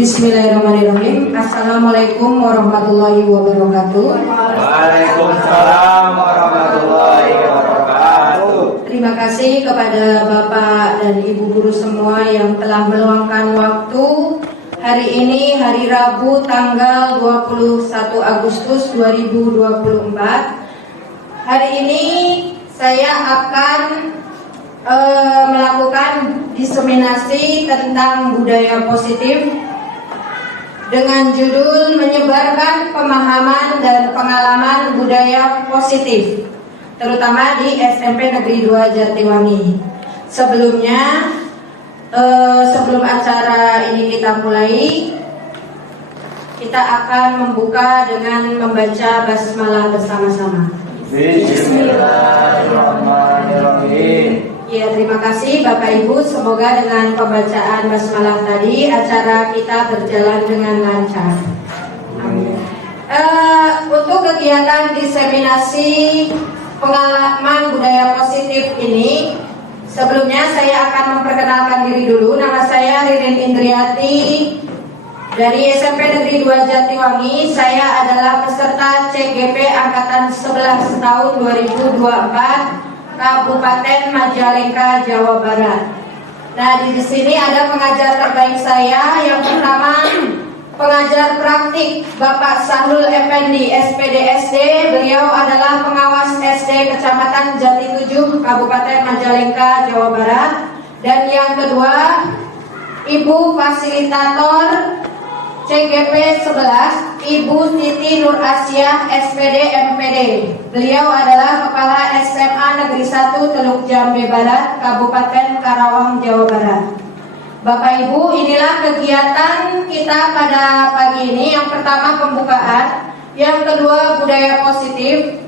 Bismillahirrahmanirrahim. Assalamualaikum warahmatullahi wabarakatuh. Waalaikumsalam warahmatullahi wabarakatuh. Terima kasih kepada Bapak dan Ibu guru semua yang telah meluangkan waktu hari ini, hari Rabu tanggal 21 Agustus 2024. Hari ini saya akan melakukan diseminasi tentang budaya positif dengan judul menyebarkan pemahaman dan pengalaman budaya positif, terutama di SMP Negeri 2 Jatiwangi. Sebelumnya, sebelum acara ini kita mulai, kita akan membuka dengan membaca basmalah bersama-sama. Bismillahirrahmanirrahim. Ya, terima kasih Bapak Ibu. Semoga dengan pembacaan basmalah tadi acara kita berjalan dengan lancar. Amin. Untuk kegiatan diseminasi pengalaman budaya positif ini, sebelumnya saya akan memperkenalkan diri dulu. Nama saya Ririn Indriati dari SMP Negeri 2 Jatiwangi. Saya adalah peserta CGP Angkatan 11 tahun 2024. Kabupaten Majalengka, Jawa Barat. Nah, di sini ada pengajar terbaik saya. Yang pertama, pengajar praktik Bapak Sahrul Effendi, SPD SD. Beliau adalah pengawas SD Kecamatan Jati 7, Kabupaten Majalengka, Jawa Barat. Dan yang kedua, Ibu Fasilitator CGP 11, Ibu Siti Nur Asia, SPD MPD. Beliau adalah Kepala SMA Negeri 1 Teluk Jambe Barat, Kabupaten Karawang, Jawa Barat. Bapak Ibu, inilah kegiatan kita pada pagi ini. Yang pertama pembukaan, yang kedua budaya positif.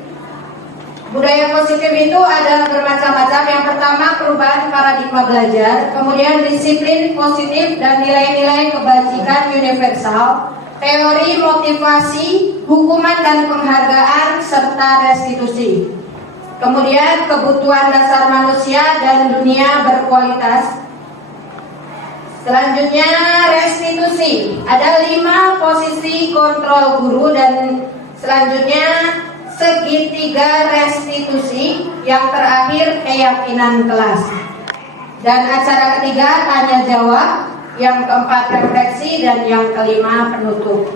Budaya positif itu ada bermacam-macam. Yang pertama perubahan paradigma belajar, kemudian disiplin positif dan nilai-nilai kebajikan universal, teori motivasi, hukuman dan penghargaan, serta restitusi. Kemudian kebutuhan dasar manusia dan dunia berkualitas. Selanjutnya restitusi. Ada 5 posisi kontrol guru dan selanjutnya segitiga restitusi, yang terakhir keyakinan kelas. Dan acara ketiga tanya jawab, yang keempat refleksi, dan yang kelima penutup.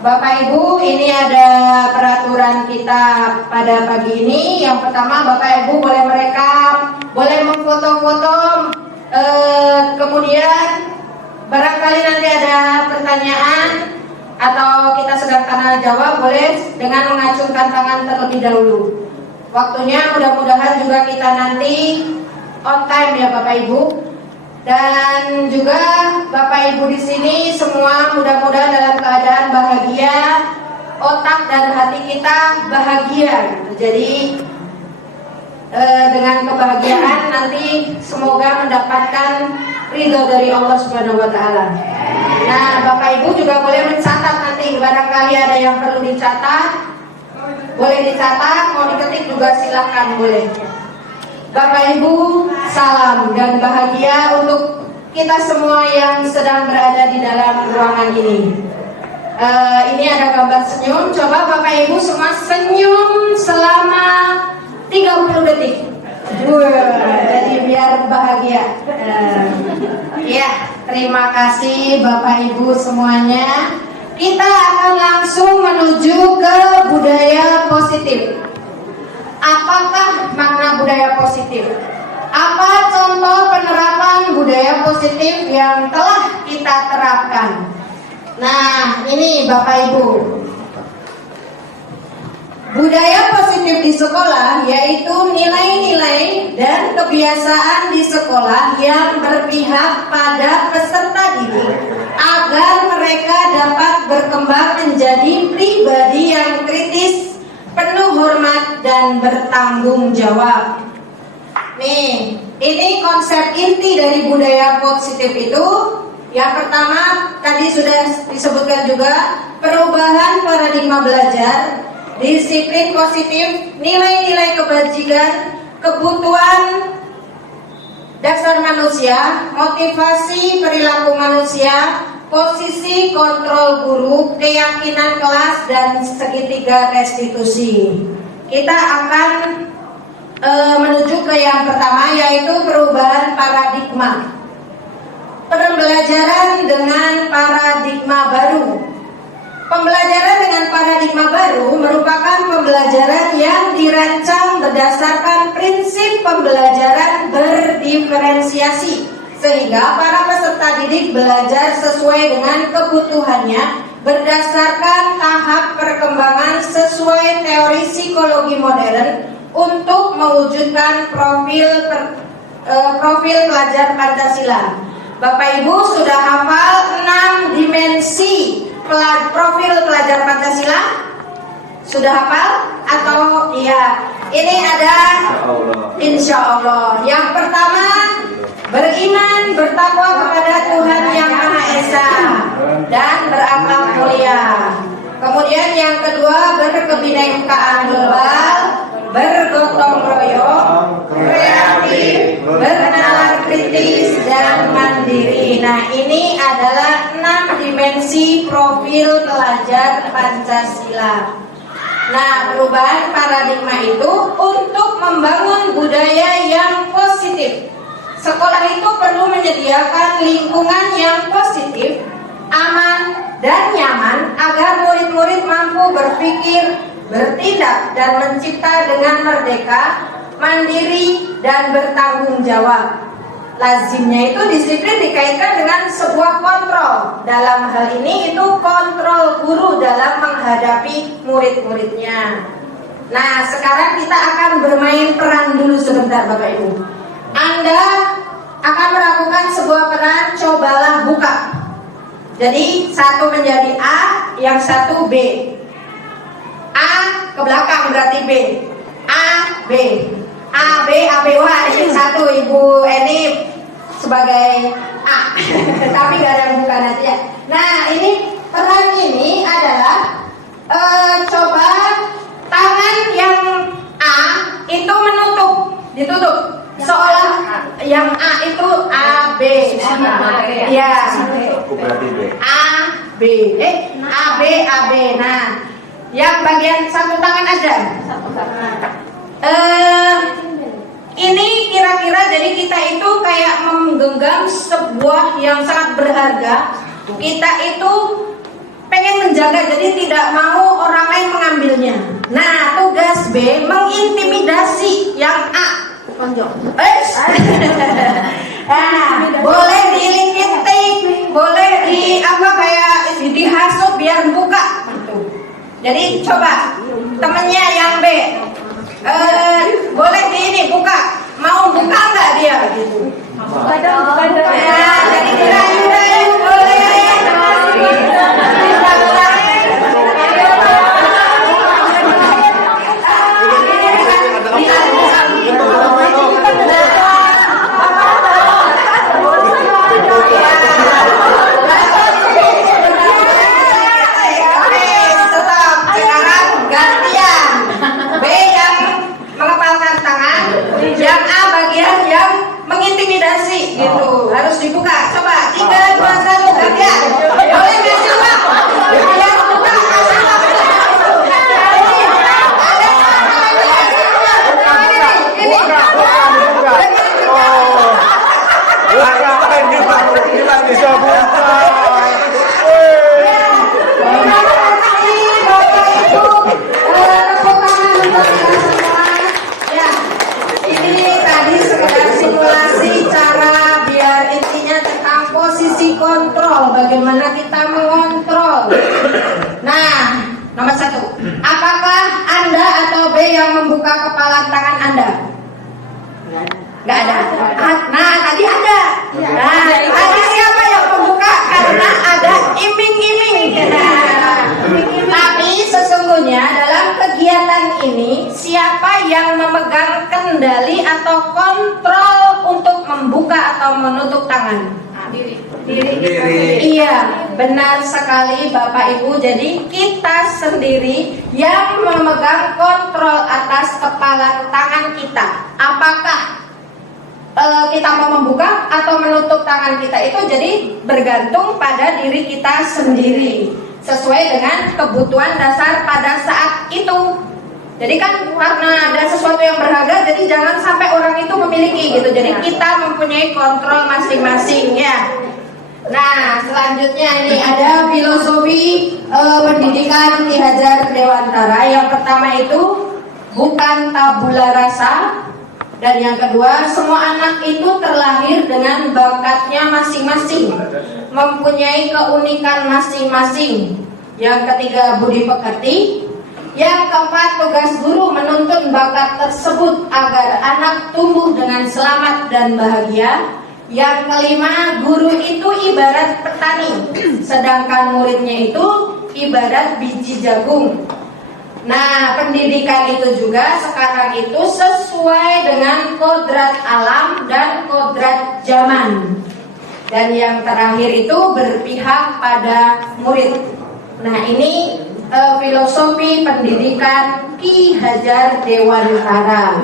Bapak Ibu, ini ada peraturan kita pada pagi ini. Yang pertama, Bapak Ibu boleh merekam, boleh memfoto-foto, kemudian barangkali nanti ada pertanyaan atau kita sedang tanya jawab, boleh dengan mengacungkan tangan terlebih dahulu. Waktunya mudah-mudahan juga kita nanti on time ya Bapak Ibu. Dan juga Bapak Ibu di sini semua mudah-mudahan dalam keadaan bahagia, otak dan hati kita bahagia. Jadi dengan kebahagiaan nanti semoga mendapatkan ridho dari Allah Subhanahu wa taala. Nah, Bapak Ibu juga boleh mencatat nanti, barangkali ada yang perlu dicatat. Boleh dicatat, mau diketik juga silahkan, boleh. Bapak Ibu, salam dan bahagia untuk kita semua yang sedang berada di dalam ruangan ini. Ini ada gambar senyum. Coba Bapak Ibu semua senyum selama 30 detik. Jadi biar bahagia. Ya, terima kasih Bapak Ibu semuanya. Kita akan langsung menuju ke budaya positif. Apakah makna budaya positif? Apa contoh penerapan budaya positif yang telah kita terapkan? Nah, ini Bapak Ibu. Budaya positif di sekolah yaitu nilai-nilai dan kebiasaan di sekolah yang berpihak pada peserta didik agar mereka dapat berkembang menjadi pribadi yang kritis, penuh hormat dan bertanggung jawab. Nih, ini konsep inti dari budaya positif itu. Yang pertama tadi sudah disebutkan juga, perubahan paradigma belajar, disiplin positif, nilai-nilai kebajikan, kebutuhan dasar manusia, motivasi perilaku manusia, posisi kontrol guru, keyakinan kelas, dan segitiga restitusi. Kita akan menuju ke yang pertama, yaitu perubahan paradigma. Pembelajaran dengan paradigma baru. Pembelajaran dengan paradigma baru merupakan pembelajaran yang dirancang berdasarkan prinsip pembelajaran berdiferensiasi, sehingga para peserta didik belajar sesuai dengan kebutuhannya berdasarkan tahap perkembangan sesuai teori psikologi modern untuk mewujudkan profil pelajar Pancasila. Bapak Ibu sudah hafal 6 dimensi profil pelajar Pancasila? Sudah hafal? Atau iya? Ini ada insya Allah. Yang pertama, beriman, bertakwa kepada Tuhan Yang Maha Esa dan berakhlak mulia. Kemudian yang kedua, berkebinekaan global, bergotong royong, kreatif, bernalar kritis, dan mandiri. Nah, ini adalah 6 dimensi profil pelajar Pancasila. Nah, perubahan paradigma itu untuk membangun budaya yang positif. Sekolah itu perlu menyediakan lingkungan yang positif, aman, dan nyaman agar murid-murid mampu berpikir, bertindak, dan mencipta dengan merdeka, mandiri, dan bertanggung jawab. Lazimnya itu disiplin dikaitkan dengan sebuah kontrol. Dalam hal ini itu kontrol guru dalam menghadapi murid-muridnya. Nah, sekarang kita akan bermain peran dulu sebentar Bapak Ibu. Anda akan melakukan sebuah peran, cobalah buka. Jadi satu menjadi A, yang satu B. A ke belakang berarti B. A, B. A, B, A, B. Wah, ini satu Ibu Eni sebagai A. Tapi gak ada buka nanti ya. Nah, ini peran ini adalah coba tangan yang A itu ditutup. Seolah yang A itu A, B. Ya. A, B. A, B, A, B. Nah, yang bagian satu tangan aja. Ini kira-kira jadi kita itu kayak menggenggam sebuah yang sangat berharga. Kita itu pengen menjaga, jadi tidak mau orang lain mengambilnya. Nah, tugas B mengintimidasi yang A. Nah, boleh diiling-iling, boleh kayak dihasut biar buka. Jadi coba temennya yang B, boleh buka, mau buka nggak dia gitu? Ya, jadi dirayu-rayu boleh. Intimidasi gitu, harus dibuka. Coba 3, 2, 1, gantian. Boleh ngasih uang? Yang buka kasih uang. Kontrol, bagaimana kita mengontrol. Nah, nomor 1, apakah Anda atau B yang membuka kepala tangan Anda? Nggak ada. Nah, tadi ada. Nah, tadi siapa yang membuka? Karena ada iming-iming. Tapi sesungguhnya dalam kegiatan ini siapa yang memegang kendali atau kontrol untuk membuka atau menutup tangan? Diri. Iya, benar sekali Bapak Ibu. Jadi kita sendiri yang memegang kontrol atas kepala tangan kita. Apakah kita mau membuka atau menutup tangan kita itu jadi bergantung pada diri kita sendiri sesuai dengan kebutuhan dasar pada saat itu. Jadi kan karena ada sesuatu yang berharga, jadi jangan sampai orang itu memiliki gitu. Jadi kita mempunyai kontrol masing-masing ya. Nah, selanjutnya ini ada filosofi pendidikan Ki Hajar Dewantara. Yang pertama itu bukan tabula rasa, dan yang kedua semua anak itu terlahir dengan bakatnya masing-masing, mempunyai keunikan masing-masing. Yang ketiga budi pekerti. Yang keempat tugas guru menuntun bakat tersebut agar anak tumbuh dengan selamat dan bahagia. Yang kelima, guru itu ibarat petani, sedangkan muridnya itu ibarat biji jagung. Nah, pendidikan itu juga sekarang itu sesuai dengan kodrat alam dan kodrat zaman. Dan yang terakhir itu berpihak pada murid. Nah, ini filosofi pendidikan Ki Hajar Dewantara.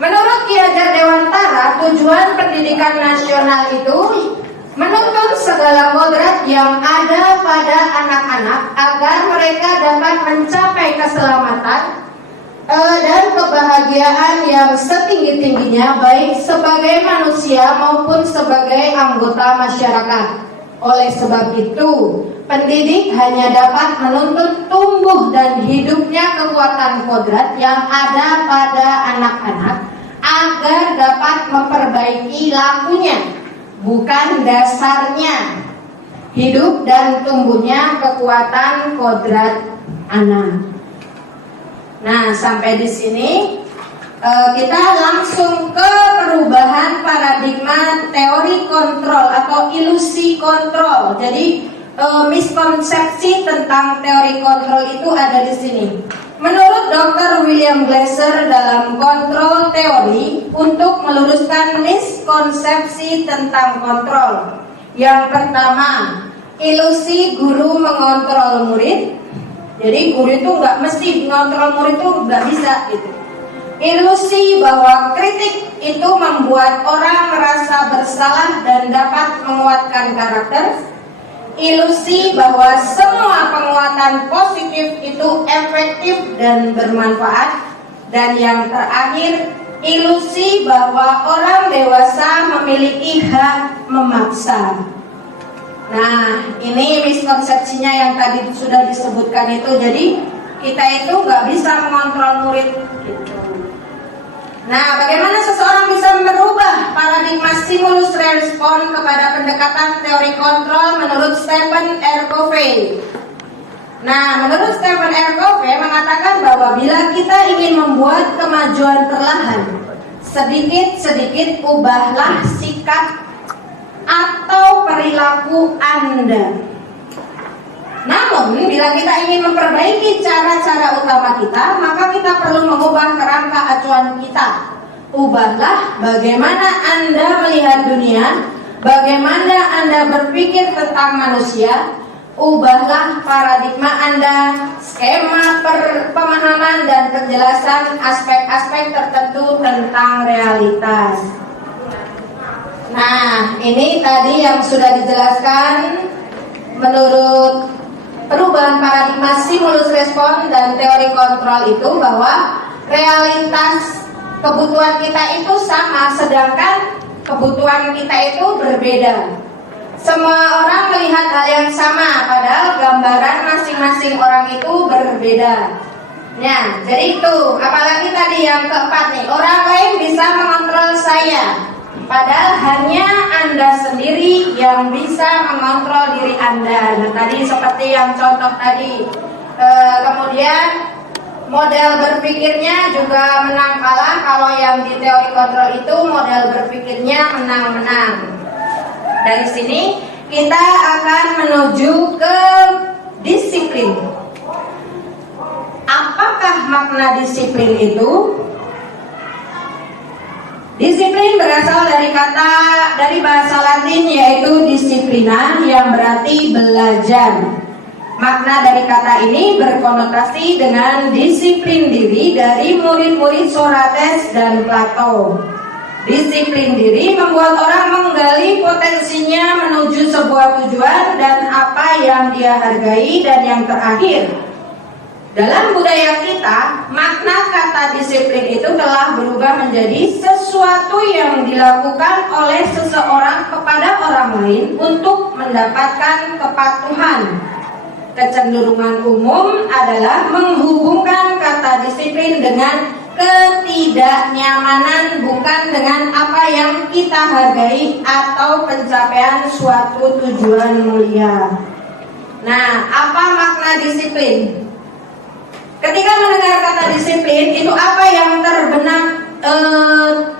Menurut Ki Hajar Dewantara, tujuan pendidikan nasional itu menuntun segala kodrat yang ada pada anak-anak agar mereka dapat mencapai keselamatan dan kebahagiaan yang setinggi-tingginya, baik sebagai manusia maupun sebagai anggota masyarakat. Oleh sebab itu, pendidik hanya dapat menuntun tumbuh dan hidupnya kekuatan kodrat yang ada pada anak-anak agar dapat memperbaiki lakunya, bukan dasarnya, hidup dan tumbuhnya kekuatan kodrat anak. Nah, sampai di sini kita langsung ke perubahan paradigma teori kontrol atau ilusi kontrol. Jadi miskonsepsi tentang teori kontrol itu ada di sini. Menurut Dr. William Glasser dalam kontrol teori, untuk meluruskan miskonsepsi tentang kontrol. Yang pertama, ilusi guru mengontrol murid. Jadi guru itu nggak mesti mengontrol murid, itu nggak bisa gitu. Ilusi bahwa kritik itu membuat orang merasa bersalah dan dapat menguatkan karakter. Ilusi bahwa semua penguatan positif itu efektif dan bermanfaat. Dan yang terakhir, ilusi bahwa orang dewasa memiliki hak memaksa. Nah, ini miskonsepsinya yang tadi sudah disebutkan itu. Jadi kita itu nggak bisa mengontrol murid gitu. Nah, bagaimana seseorang bisa merubah paradigma stimulus respon kepada pendekatan teori kontrol menurut Stephen R. Covey? Nah, menurut Stephen R. Covey mengatakan bahwa bila kita ingin membuat kemajuan perlahan, sedikit-sedikit ubahlah sikap atau perilaku Anda. Namun, bila kita ingin memperbaiki cara-cara utama kita, maka kita perlu mengubah kerangka acuan kita. Ubahlah bagaimana Anda melihat dunia, bagaimana Anda berpikir tentang manusia. Ubahlah paradigma Anda, skema pemahaman dan penjelasan aspek-aspek tertentu tentang realitas. Nah, ini tadi yang sudah dijelaskan menurut perubahan paradigma stimulus respon dan teori kontrol itu, bahwa realitas kebutuhan kita itu sama, sedangkan kebutuhan kita itu berbeda. Semua orang melihat hal yang sama, padahal gambaran masing-masing orang itu berbeda. Ya, jadi itu, apalagi tadi yang keempat nih, orang lain bisa mengontrol saya, padahal hanya Anda sendiri yang bisa mengontrol diri Anda. Nah, tadi seperti yang contoh tadi. Kemudian model berpikirnya juga menang kalah. Kalau yang di teori kontrol itu model berpikirnya menang-menang. Dari sini kita akan menuju ke disiplin. Apakah makna disiplin itu? Disiplin berasal dari bahasa Latin, yaitu disiplina, yang berarti belajar. Makna dari kata ini berkonotasi dengan disiplin diri dari murid-murid Sokrates dan Plato. Disiplin diri membuat orang menggali potensinya menuju sebuah tujuan dan apa yang dia hargai. Dan yang terakhir, dalam budaya kita, makna kata disiplin itu telah berubah menjadi sesuatu yang dilakukan oleh seseorang kepada orang lain untuk mendapatkan kepatuhan. Kecenderungan umum adalah menghubungkan kata disiplin dengan ketidaknyamanan, bukan dengan apa yang kita hargai atau pencapaian suatu tujuan mulia. Nah, apa makna disiplin? Ketika mendengar kata disiplin, itu apa yang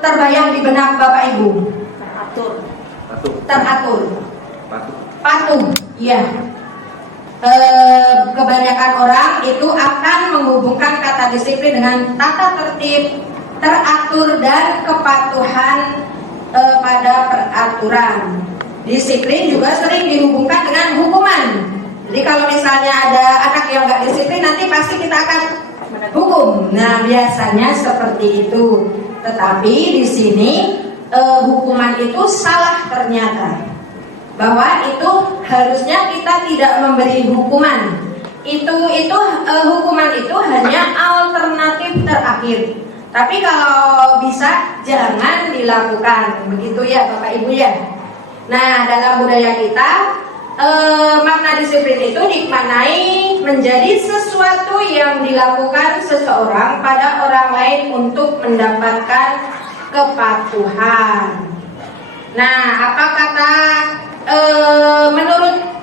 terbayang di benak Bapak Ibu? Teratur. Patuh. Iya. Kebanyakan orang itu akan menghubungkan kata disiplin dengan tata tertib, teratur, dan kepatuhan pada peraturan. Disiplin juga sering dihubungkan dengan hukuman. Jadi kalau misalnya ada anak yang nggak disiplin, nanti pasti kita akan hukum. Nah, biasanya seperti itu. Tetapi di sini hukuman itu salah ternyata. Bahwa itu harusnya kita tidak memberi hukuman. Hukuman itu hanya alternatif terakhir. Tapi kalau bisa jangan dilakukan. Begitu ya Bapak Ibu ya. Nah, dalam budaya kita makna disiplin itu dimaknai menjadi sesuatu yang dilakukan seseorang pada orang lain untuk mendapatkan kepatuhan. Nah, apa kata menurut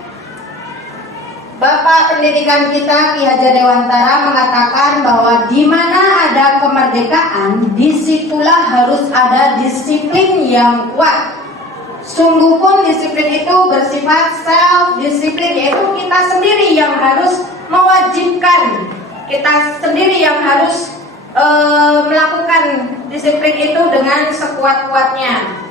Bapak Pendidikan kita Ki Hajar Dewantara mengatakan bahwa di mana ada kemerdekaan, disitulah harus ada disiplin yang kuat. Sungguh pun disiplin itu bersifat self-disiplin, yaitu kita sendiri yang harus mewajibkan, kita sendiri yang harus melakukan disiplin itu dengan sekuat-kuatnya.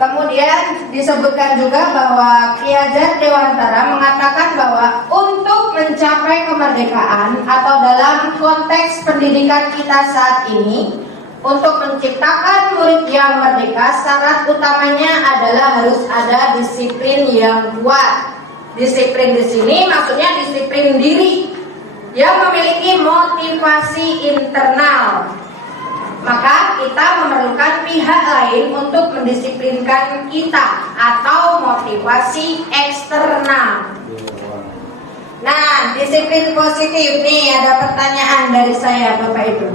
Kemudian disebutkan juga bahwa Ki Hajar Dewantara mengatakan bahwa untuk mencapai kemerdekaan atau dalam konteks pendidikan kita saat ini, untuk menciptakan murid yang merdeka, syarat utamanya adalah harus ada disiplin yang kuat. Disiplin di sini maksudnya disiplin diri yang memiliki motivasi internal. Maka kita memerlukan pihak lain untuk mendisiplinkan kita atau motivasi eksternal. Nah, disiplin positif nih, ada pertanyaan dari saya Bapak Ibu.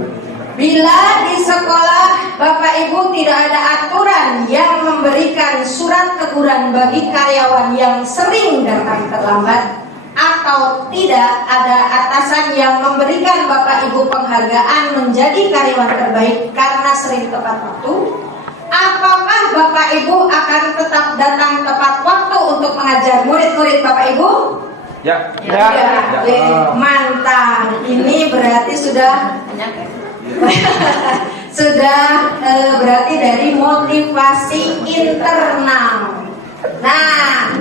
Bila di sekolah Bapak Ibu tidak ada aturan yang memberikan surat teguran bagi karyawan yang sering datang terlambat, atau tidak ada atasan yang memberikan Bapak Ibu penghargaan menjadi karyawan terbaik karena sering tepat waktu, apakah Bapak Ibu akan tetap datang tepat waktu untuk mengajar murid-murid Bapak Ibu? Ya. Mantap. Ini berarti sudah berarti dari motivasi internal. Nah,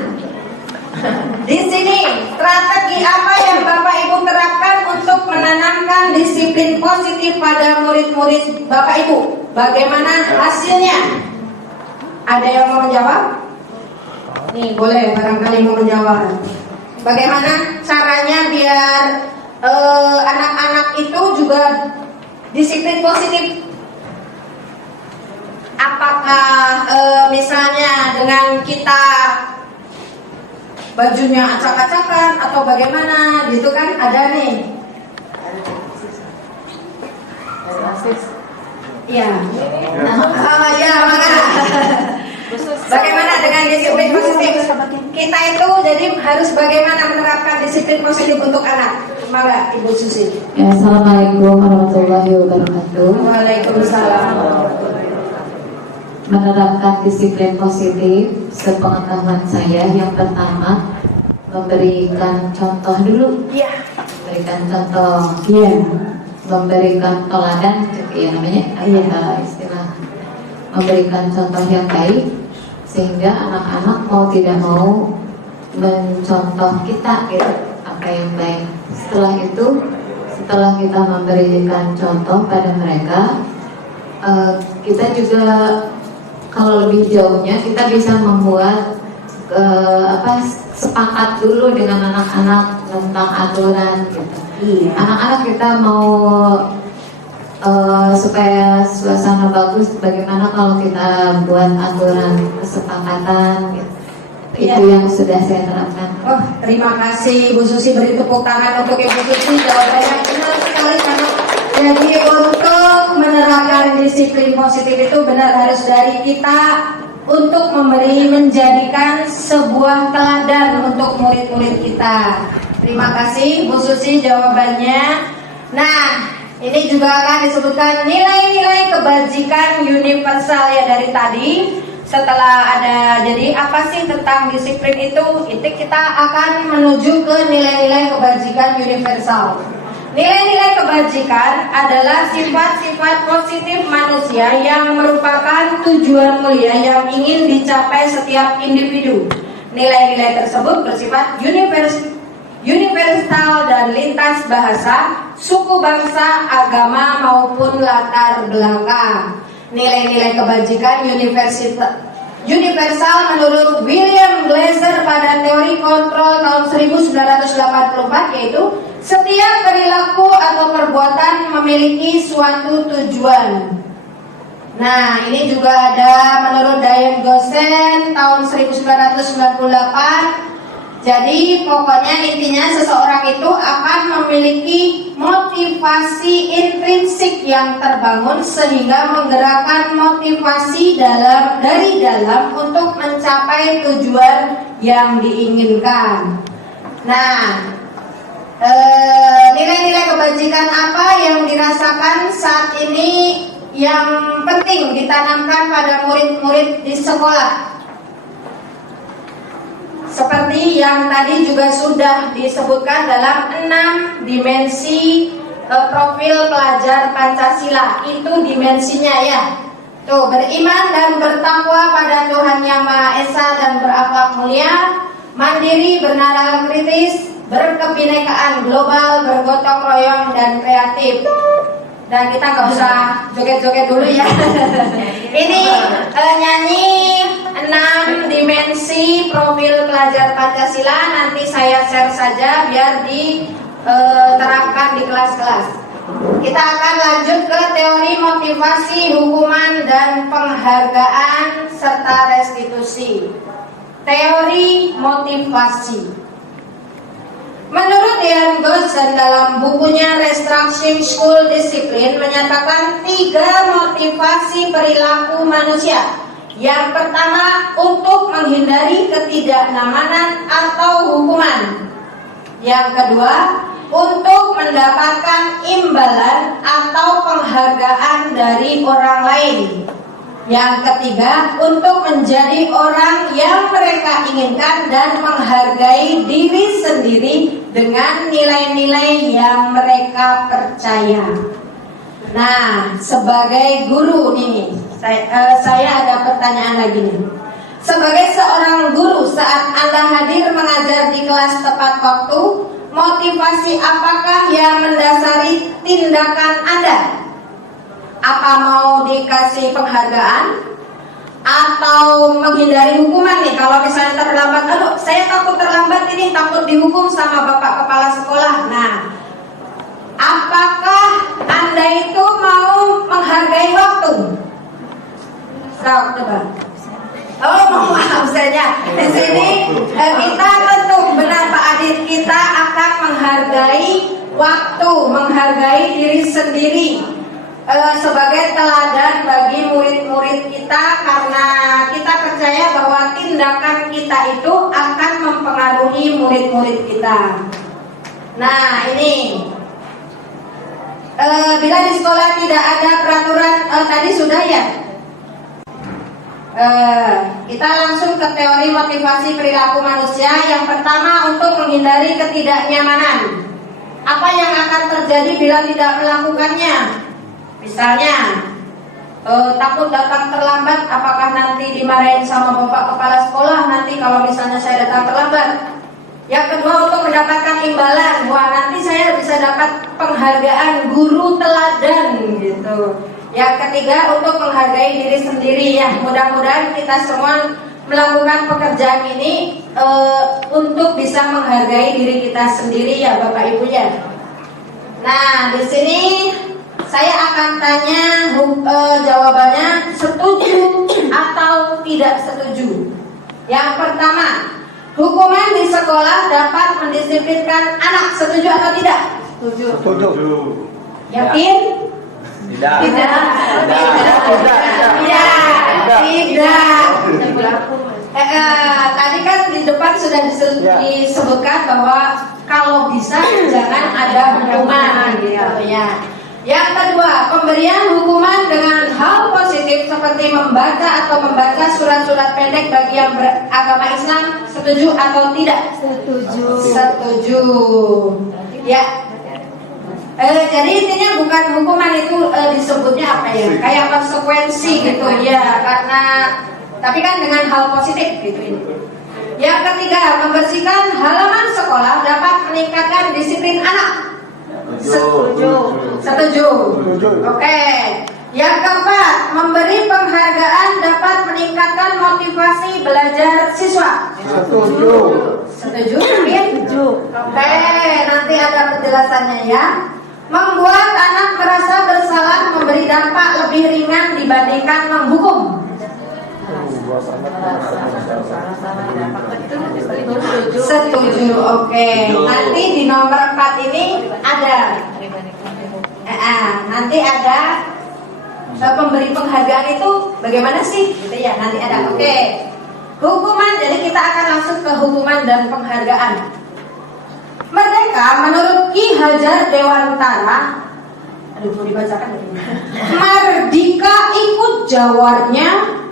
di sini strategi apa yang Bapak Ibu terapkan untuk menanamkan disiplin positif pada murid-murid Bapak Ibu? Bagaimana hasilnya? Ada yang mau menjawab? Nih, boleh barangkali mau menjawab. Bagaimana caranya biar anak-anak itu juga disiplin positif? Apakah misalnya dengan kita bajunya acak-acakan atau bagaimana gitu kan, ada nih. Iya. Ya, maka bagaimana dengan disiplin positif? Kita itu jadi harus bagaimana menerapkan disiplin positif untuk anak? Maka Ibu Susi. Ya, Assalamualaikum warahmatullahi wabarakatuh. Waalaikumsalam. Menerapkan disiplin positif, sepengetahuan saya yang pertama memberikan contoh dulu. Iya. Memberikan contoh. Iya. Memberikan teladan, ya namanya. Istilah. Memberikan contoh yang baik sehingga anak-anak mau tidak mau mencontoh kita gitu, apa yang baik. Setelah kita memberikan contoh pada mereka, kita juga kalau lebih jauhnya kita bisa membuat sepakat dulu dengan anak-anak tentang aturan gitu. Iya. Anak-anak kita mau supaya suasana bagus, bagaimana kalau kita buat aturan kesepakatan gitu. Iya. Itu yang sudah saya terapkan. Oh, terima kasih Bu Susi, beri tepuk tangan untuk Ibu Susi, jawabannya benar sekali karena jadi untuk menerapkan disiplin positif itu benar harus dari kita untuk menjadikan sebuah teladan untuk murid-murid kita. Terima kasih Bu Susi jawabannya. Nah, ini juga akan disebutkan nilai-nilai kebajikan universal ya dari tadi. Setelah ada jadi apa sih tentang disiplin itu kita akan menuju ke nilai-nilai kebajikan universal. Nilai-nilai kebajikan adalah sifat-sifat positif manusia yang merupakan tujuan mulia yang ingin dicapai setiap individu. Nilai-nilai tersebut bersifat universal dan lintas bahasa, suku bangsa, agama maupun latar belakang. Nilai-nilai kebajikan universal menurut William Glasser pada teori kontrol tahun 1984 yaitu setiap perilaku atau perbuatan memiliki suatu tujuan. Nah, ini juga ada menurut Diane Gossen tahun 1998. Jadi pokoknya intinya seseorang itu akan memiliki motivasi intrinsik yang terbangun sehingga menggerakkan motivasi dari dalam untuk mencapai tujuan yang diinginkan. Nah, nilai-nilai kebajikan apa yang dirasakan saat ini yang penting ditanamkan pada murid-murid di sekolah? Seperti yang tadi juga sudah disebutkan dalam 6 dimensi profil pelajar Pancasila. Itu dimensinya ya. Tuh, beriman dan bertakwa pada Tuhan Yang Maha Esa dan berakhlak mulia, mandiri, bernalar kritis, berkebinekaan global, bergotong royong dan kreatif. Dan kita nggak usah joget-joget dulu ya. Ini nyanyi 6 dimensi profil pelajar Pancasila. Nanti saya share saja biar diterapkan di kelas-kelas. Kita akan lanjut ke teori motivasi, hukuman dan penghargaan serta restitusi. Teori motivasi. Menurut Diane Gossen dalam bukunya Restructuring School Discipline menyatakan 3 motivasi perilaku manusia. Yang pertama, untuk menghindari ketidaknyamanan atau hukuman. Yang kedua, untuk mendapatkan imbalan atau penghargaan dari orang lain. Yang ketiga, untuk menjadi orang yang mereka inginkan dan menghargai diri sendiri dengan nilai-nilai yang mereka percaya. Nah, sebagai guru nih, saya ada pertanyaan lagi nih. Sebagai seorang guru, saat Anda hadir mengajar di kelas tepat waktu, motivasi apakah yang mendasari tindakan Anda? Apa mau dikasih penghargaan atau menghindari hukuman nih? Kalau misalnya terlambat, aduh saya takut terlambat ini, takut dihukum sama bapak kepala sekolah. Nah, apakah Anda itu mau menghargai waktu? Coba. Oh, maaf saja. Di sini kita tentu benar Pak Adit, kita akan menghargai waktu, menghargai diri sendiri. Sebagai teladan bagi murid-murid kita, karena kita percaya bahwa tindakan kita itu akan mempengaruhi murid-murid kita. Nah, ini bila di sekolah tidak ada peraturan, tadi sudah ya. Kita langsung ke teori motivasi perilaku manusia. Yang pertama, untuk menghindari ketidaknyamanan. Apa yang akan terjadi bila tidak melakukannya? Misalnya takut datang terlambat, apakah nanti dimarahin sama bapak kepala sekolah nanti kalau misalnya saya datang terlambat? Yang kedua, untuk mendapatkan imbalan, wah nanti saya bisa dapat penghargaan guru teladan gitu. Yang ketiga, untuk menghargai diri sendiri ya. Mudah-mudahan kita semua melakukan pekerjaan ini untuk bisa menghargai diri kita sendiri ya Bapak Ibu ya. Nah, di sini saya akan tanya jawabannya setuju atau tidak setuju. Yang pertama, hukuman di sekolah dapat mendisiplinkan anak, setuju atau tidak? Setuju. Yakin? Tidak. Tadi kan di depan sudah disebutkan bahwa kalau bisa jangan ada hukuman gitu ya. Yang kedua, pemberian hukuman dengan hal positif seperti membaca atau membaca surat-surat pendek bagi yang beragama Islam, setuju atau tidak? Setuju. Ya. Jadi intinya bukan hukuman itu disebutnya apa ya? Kayak konsekuensi gitu ya, karena tapi kan dengan hal positif gitu ini. Yang ketiga, membersihkan halaman sekolah dapat meningkatkan disiplin anak. Setuju. Oke. Yang keempat, memberi penghargaan dapat meningkatkan motivasi belajar siswa. Setuju? Oke, nanti ada penjelasannya ya. Membuat anak merasa bersalah memberi dampak lebih ringan dibandingkan menghukum. Setuju. Oke. Nanti di nomor 4 ini ada. Nanti ada pemberi penghargaan itu bagaimana sih? Gitu ya. Nanti ada. Oke. Hukuman. Jadi kita akan langsung ke hukuman dan penghargaan. Merdeka menurut Ki Hajar Dewantara. Aduh, mau dibacakan begini. Merdeka ikut jawarnya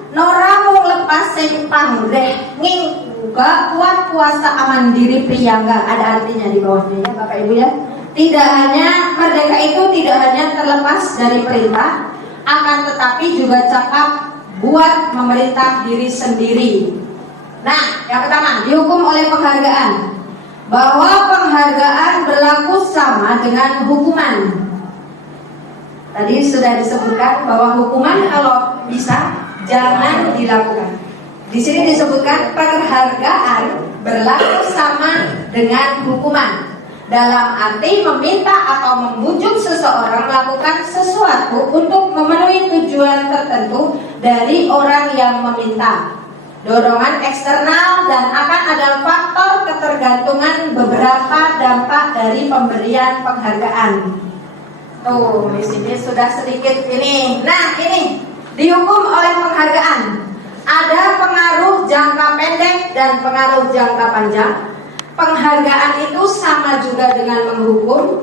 noramu lepas sing pangreh nging uga kuat puasa aman diri priyangga. Ada artinya di bawahnya ya Bapak Ibu ya. Tidak hanya merdeka itu tidak hanya terlepas dari perintah, akan tetapi juga cakap buat memerintah diri sendiri. Nah, yang pertama dihukum oleh penghargaan. Bahwa penghargaan berlaku sama dengan hukuman. Tadi sudah disebutkan bahwa hukuman kalau bisa jangan dilakukan. Di sini disebutkan penghargaan berlaku sama dengan hukuman. Dalam arti meminta atau membujuk seseorang melakukan sesuatu untuk memenuhi tujuan tertentu dari orang yang meminta. Dorongan eksternal dan akan ada faktor ketergantungan beberapa dampak dari pemberian penghargaan. Tuh, di sini sudah sedikit ini. Nah, ini dihukum oleh penghargaan. Ada pengaruh jangka pendek dan pengaruh jangka panjang. Penghargaan itu sama juga dengan menghukum.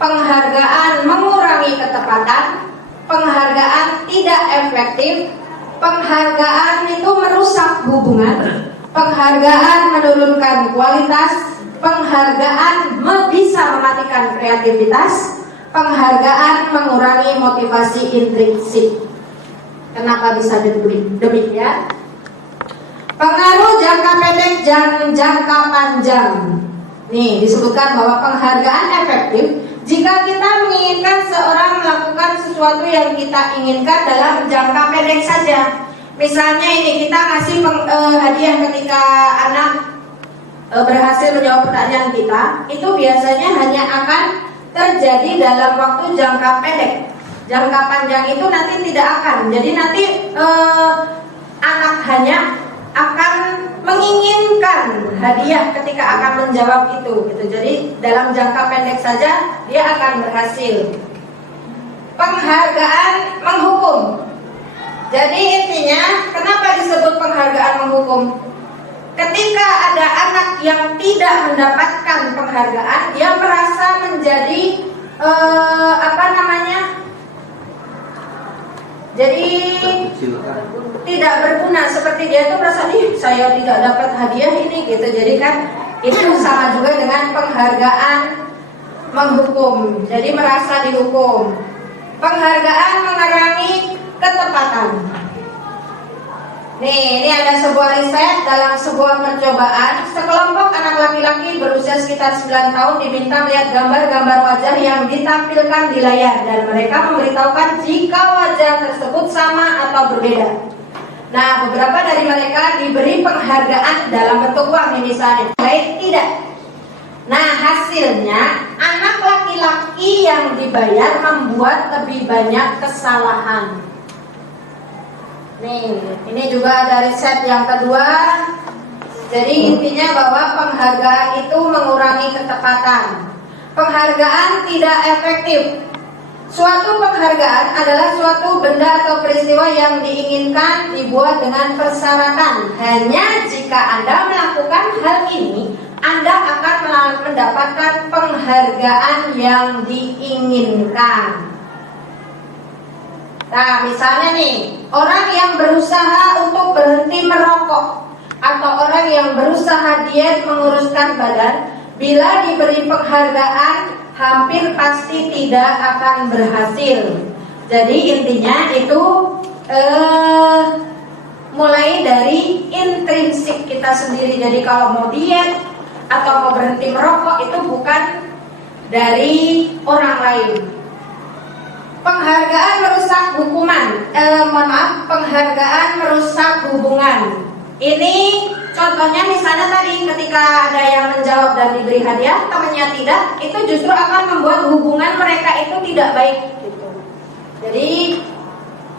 Penghargaan mengurangi ketepatan. Penghargaan tidak efektif. Penghargaan itu merusak hubungan. Penghargaan menurunkan kualitas. Penghargaan bisa mematikan kreativitas. Penghargaan mengurangi motivasi intrinsik. Kenapa bisa demikian? Pengaruh jangka pendek dan jangka panjang. Nih disebutkan bahwa penghargaan efektif jika kita menginginkan seorang melakukan sesuatu yang kita inginkan dalam jangka pendek saja. Misalnya ini kita ngasih hadiah ketika anak berhasil menjawab pertanyaan kita, itu biasanya hanya akan terjadi dalam waktu jangka pendek. Jangka panjang itu nanti tidak akan. Jadi nanti anak hanya akan menginginkan hadiah ketika akan menjawab itu gitu. Jadi dalam jangka pendek saja dia akan berhasil. Penghargaan menghukum. Jadi intinya kenapa disebut penghargaan menghukum? Ketika ada anak yang tidak mendapatkan penghargaan, dia merasa menjadi jadi tidak berguna, seperti dia itu merasa saya tidak dapat hadiah ini gitu. Jadi kan itu sama juga dengan penghargaan menghukum. Jadi merasa dihukum. Penghargaan mengurangi ketepatan. Nih, ini ada sebuah riset dalam sebuah percobaan. Sekelompok anak laki-laki berusia sekitar 9 tahun diminta melihat gambar-gambar wajah yang ditampilkan di layar, dan mereka memberitahukan jika wajah tersebut sama atau berbeda. Nah, beberapa dari mereka diberi penghargaan dalam bentuk uang, nih misalnya, lain tidak. Nah, hasilnya anak laki-laki yang dibayar membuat lebih banyak kesalahan. Nih, ini juga ada riset yang kedua. Jadi intinya bahwa penghargaan itu mengurangi ketepatan. Penghargaan tidak efektif. Suatu penghargaan adalah suatu benda atau peristiwa yang diinginkan dibuat dengan persyaratan. Hanya jika Anda melakukan hal ini, Anda akan mendapatkan penghargaan yang diinginkan. Nah, misalnya nih, orang yang berusaha untuk berhenti merokok atau orang yang berusaha diet menguruskan badan, bila diberi penghargaan hampir pasti tidak akan berhasil. Jadi intinya itu mulai dari intrinsik kita sendiri. Jadi kalau mau diet atau mau berhenti merokok itu bukan dari orang lain. Penghargaan merusak penghargaan merusak hubungan. Ini contohnya misalnya tadi ketika ada yang menjawab dan diberi hadiah, temannya tidak, itu justru akan membuat hubungan mereka itu tidak baik gitu. Jadi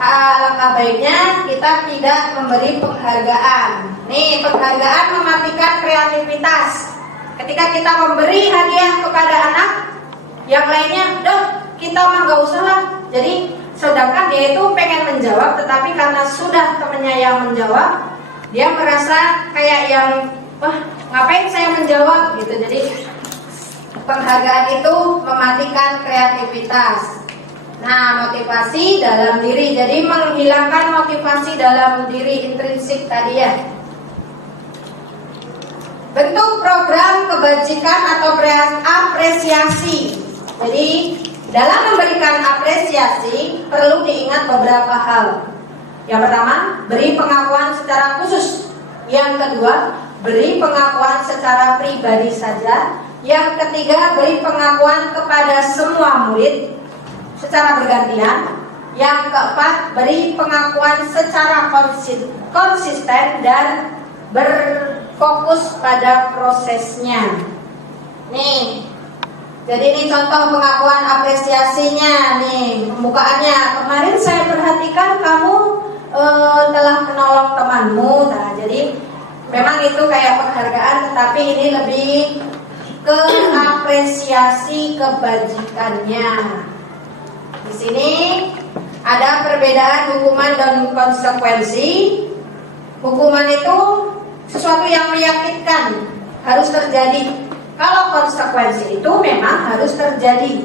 alangkah baiknya kita tidak memberi penghargaan. Nih, penghargaan mematikan kreativitas. Ketika kita memberi hadiah kepada anak, yang lainnya, kita mah gak usah lah. Jadi sedangkan dia itu pengen menjawab, tetapi karena sudah temennya yang menjawab, dia merasa kayak yang, wah ngapain saya menjawab gitu. Jadi penghargaan itu mematikan kreativitas. Nah, motivasi dalam diri, jadi menghilangkan motivasi dalam diri intrinsik tadi ya. Bentuk program kebajikan atau apresiasi. Jadi dalam memberikan apresiasi perlu diingat beberapa hal. Yang pertama, beri pengakuan secara khusus. Yang kedua, beri pengakuan secara pribadi saja. Yang ketiga, beri pengakuan kepada semua murid secara bergantian. Yang keempat, beri pengakuan secara konsisten dan berfokus pada prosesnya. Nih, jadi ini contoh pengakuan apresiasinya. Nih, pembukaannya. Kemarin saya perhatikan kamu telah menolong temanmu. Nah, jadi memang itu kayak penghargaan, tetapi ini lebih ke apresiasi kebajikannya. Di sini ada perbedaan hukuman dan konsekuensi. Hukuman itu sesuatu yang meyakinkan, harus terjadi. Kalau konsekuensi itu memang harus terjadi.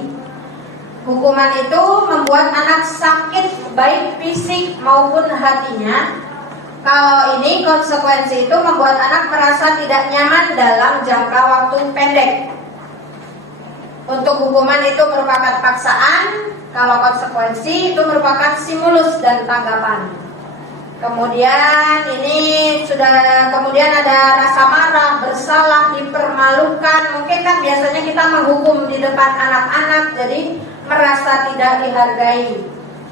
Hukuman itu membuat anak sakit baik fisik maupun hatinya. Kalau ini konsekuensi itu membuat anak merasa tidak nyaman dalam jangka waktu pendek. Untuk hukuman itu merupakan paksaan, kalau konsekuensi itu merupakan stimulus dan tanggapan. Kemudian kemudian ada rasa marah, bersalah, dipermalukan. Mungkin kan biasanya kita menghukum di depan anak-anak, jadi merasa tidak dihargai.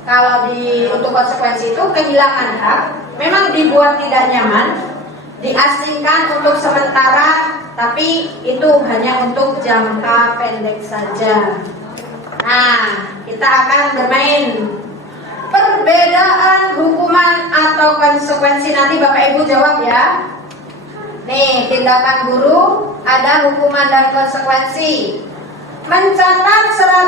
Kalau untuk konsekuensi itu kehilangan hak, memang dibuat tidak nyaman, diasingkan untuk sementara, tapi itu hanya untuk jangka pendek saja. Nah, kita akan bermain perbedaan hukuman atau konsekuensi. Nanti Bapak Ibu jawab ya. Nih, tindakan guru ada hukuman dan konsekuensi. Mencatat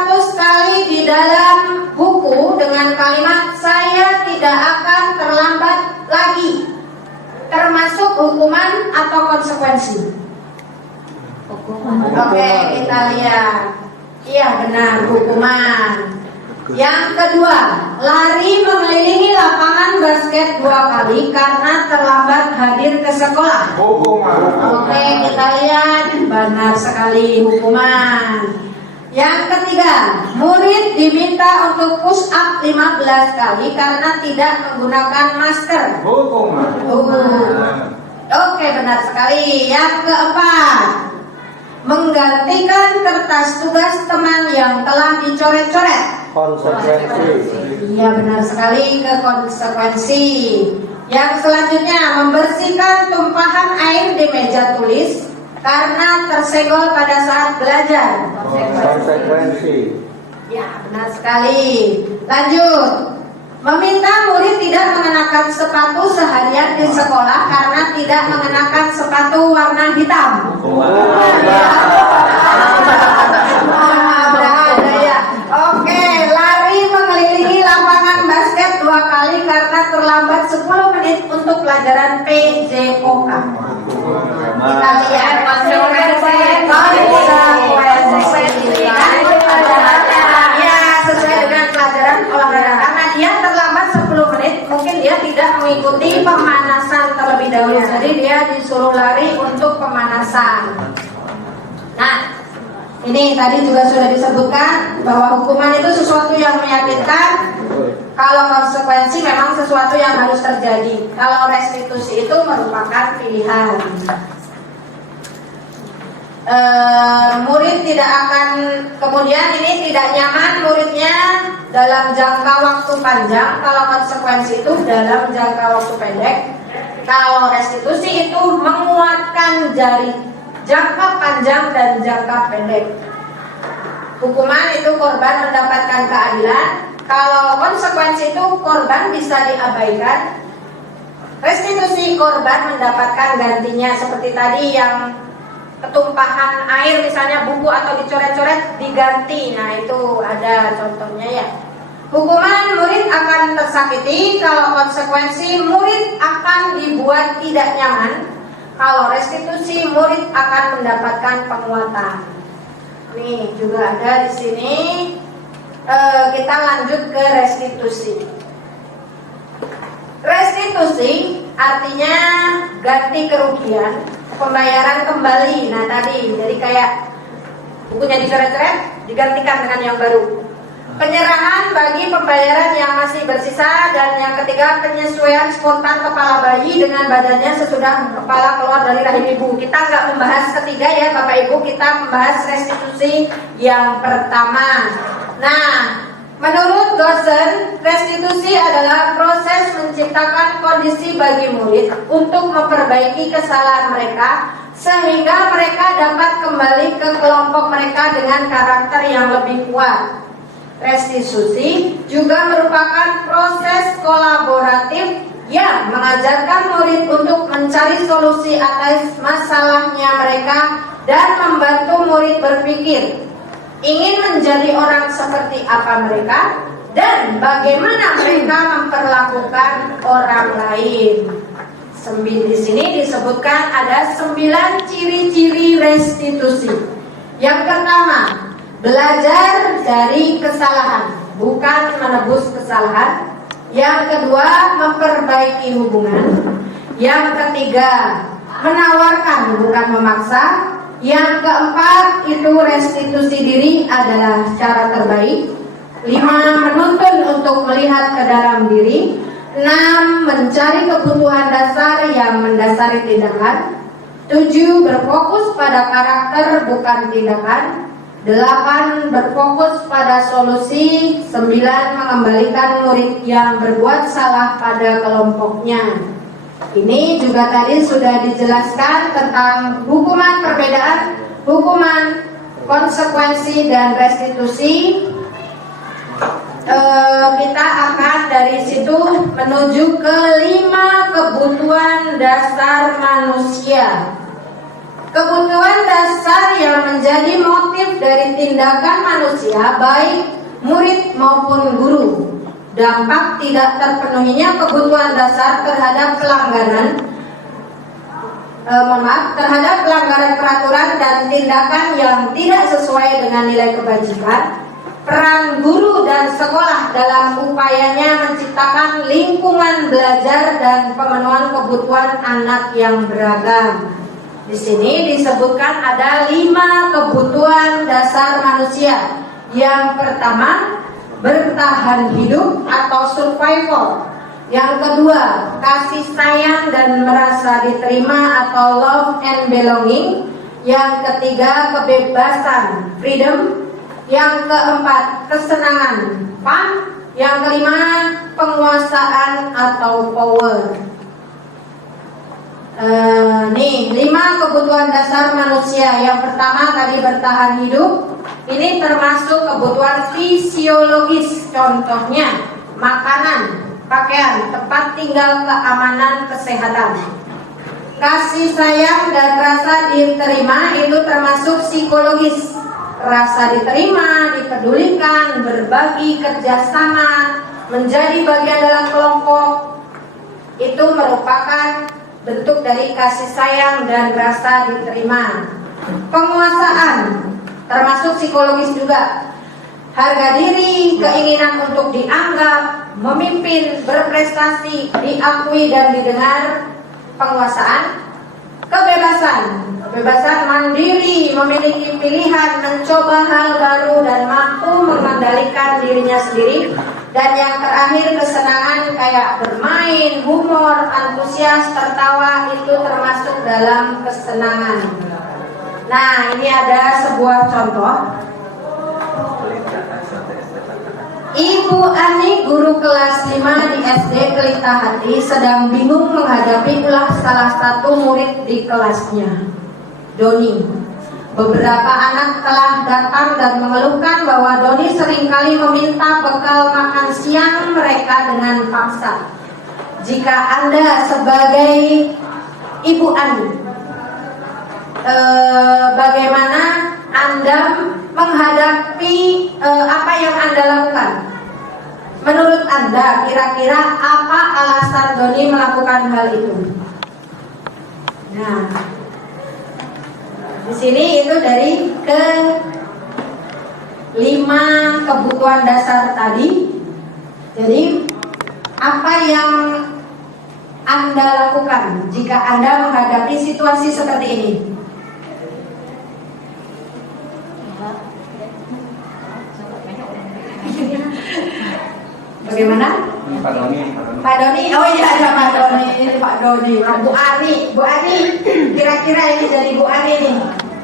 100 kali di dalam buku dengan kalimat saya tidak akan terlambat lagi, termasuk hukuman atau konsekuensi? Oke, kita lihat. Iya benar, hukuman. Yang kedua, lari mengelilingi lapangan basket 2 kali karena terlambat hadir ke sekolah. Oke, kita lihat, benar sekali, hukuman. Yang ketiga, murid diminta untuk push up 15 kali karena tidak menggunakan masker. Hukuman. Oke, benar sekali. Yang keempat, menggantikan kertas tugas teman yang telah dicoret-coret. Konsekuensi. Iya, benar sekali, ke konsekuensi. Yang selanjutnya, membersihkan tumpahan air di meja tulis karena tersenggol pada saat belajar. Konsekuensi. Ya, benar sekali. Lanjut. Meminta murid tidak mengenakan sepatu seharian di sekolah karena tidak mengenakan sepatu warna hitam. Ada ya. Oke, lari mengelilingi lapangan basket 2 kali karena terlambat 10 menit untuk pelajaran PJOK. Kita lihat konsekuensi. Ya, sesuai dengan pelajaran olahraga. Karena dia terlambat 10 menit, mungkin dia tidak mengikuti pemanasan terlebih dahulu. Jadi dia disuruh lari untuk pemanasan. Nah, ini tadi juga sudah disebutkan bahwa hukuman itu sesuatu yang meyakinkan. Kalau konsekuensi memang sesuatu yang harus terjadi. Kalau restitusi itu merupakan pilihan. Murid tidak akan, kemudian ini tidak nyaman muridnya dalam jangka waktu panjang. Kalau konsekuensi itu dalam jangka waktu pendek. Kalau restitusi itu menguatkan dari jangka panjang dan jangka pendek. Hukuman itu korban mendapatkan keadilan. Kalau konsekuensi itu korban bisa diabaikan. Restitusi korban mendapatkan gantinya, seperti tadi yang ketumpahan air misalnya buku atau dicoret-coret diganti. Nah, itu ada contohnya ya. Hukuman murid akan tersakiti. Kalau konsekuensi murid akan dibuat tidak nyaman. Kalau restitusi murid akan mendapatkan penguatan. Nih juga ada di sini. Kita lanjut ke restitusi. Restitusi artinya ganti kerugian, pembayaran kembali. Nah tadi, jadi kayak bukunya dicoret-coret, digantikan dengan yang baru. Penyerahan bagi pembayaran yang masih bersisa. Dan yang ketiga, penyesuaian spontan kepala bayi dengan badannya sesudah kepala keluar dari rahim ibu. Kita nggak membahas ketiga ya Bapak Ibu, kita membahas restitusi yang pertama. Nah, menurut dosen, restitusi adalah proses menciptakan kondisi bagi murid untuk memperbaiki kesalahan mereka sehingga mereka dapat kembali ke kelompok mereka dengan karakter yang lebih kuat. Restitusi juga merupakan proses kolaboratif yang mengajarkan murid untuk mencari solusi atas masalahnya mereka dan membantu murid berpikir ingin menjadi orang seperti apa mereka dan bagaimana mereka memperlakukan orang lain. Di sini disebutkan ada 9 ciri-ciri restitusi. Yang pertama, belajar dari kesalahan, bukan menebus kesalahan. Yang kedua, memperbaiki hubungan. Yang ketiga, menawarkan, bukan memaksa. Yang keempat, itu restitusi diri adalah cara terbaik. 5, menuntun untuk melihat ke dalam diri. 6, mencari kebutuhan dasar yang mendasari tindakan. 7, berfokus pada karakter bukan tindakan. 8, berfokus pada solusi. 9, mengembalikan murid yang berbuat salah pada kelompoknya. Ini juga tadi sudah dijelaskan tentang hukuman perbedaan, hukuman, konsekuensi, dan restitusi. Kita akan dari situ menuju ke 5 kebutuhan dasar manusia. Kebutuhan dasar yang menjadi motif dari tindakan manusia, baik murid maupun guru. Dampak tidak terpenuhinya kebutuhan dasar terhadap terhadap pelanggaran peraturan dan tindakan yang tidak sesuai dengan nilai kebajikan. Peran guru dan sekolah dalam upayanya menciptakan lingkungan belajar dan pemenuhan kebutuhan anak yang beragam. Di sini disebutkan ada 5 kebutuhan dasar manusia. Yang pertama, bertahan hidup atau survival. Yang kedua, kasih sayang dan merasa diterima atau love and belonging. Yang ketiga, kebebasan, freedom. Yang keempat, kesenangan, fun. Yang kelima, penguasaan atau power. Nih, 5 kebutuhan dasar manusia. Yang pertama tadi bertahan hidup. Ini termasuk kebutuhan fisiologis. Contohnya, makanan, pakaian, tempat tinggal, keamanan, kesehatan. Kasih sayang dan rasa diterima itu termasuk psikologis. Rasa diterima, dipedulikan, berbagi, kerjasama, menjadi bagian dalam kelompok, itu merupakan bentuk dari kasih sayang dan rasa diterima. Penguasaan termasuk psikologis juga. Harga diri, keinginan untuk dianggap, memimpin, berprestasi, diakui dan didengar. Penguasaan. Kebebasan, kebebasan mandiri, memiliki pilihan, mencoba hal baru dan mampu mengendalikan dirinya sendiri. Dan yang terakhir, kesenangan kayak bermain, humor, antusias, tertawa, itu termasuk dalam kesenangan. Nah, ini ada sebuah contoh. Ibu Ani, guru kelas 5 di SD Pelita Hati, sedang bingung menghadapi ulah salah satu murid di kelasnya, Doni. Beberapa anak telah datang dan mengeluhkan bahwa Doni seringkali meminta bekal makan siang mereka dengan paksa. Jika Anda sebagai Ibu Ani, bagaimana Anda menghadapi apa yang Anda lakukan? Menurut Anda, kira-kira apa alasan Doni melakukan hal itu? Nah, di sini itu dari ke-5 kebutuhan dasar tadi. Jadi, apa yang Anda lakukan jika Anda menghadapi situasi seperti ini? Bagaimana? Pak Doni. Pak Doni, oh iya ada Pak Doni, ini Pak Doni. Bu Ani, Bu Ani, kira-kira ini jadi Bu Ani nih,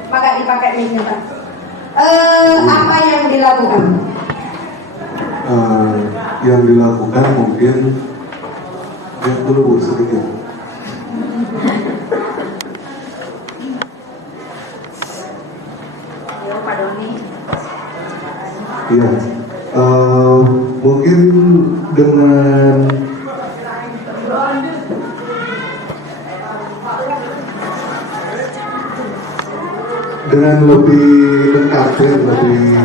maka dipakai mic-nya Pak. Apa yang dilakukan? Yang dilakukan mungkin yang dulu sedikit. Ya Pak Doni. Iya. Mungkin dengan lebih dekat ya, lebih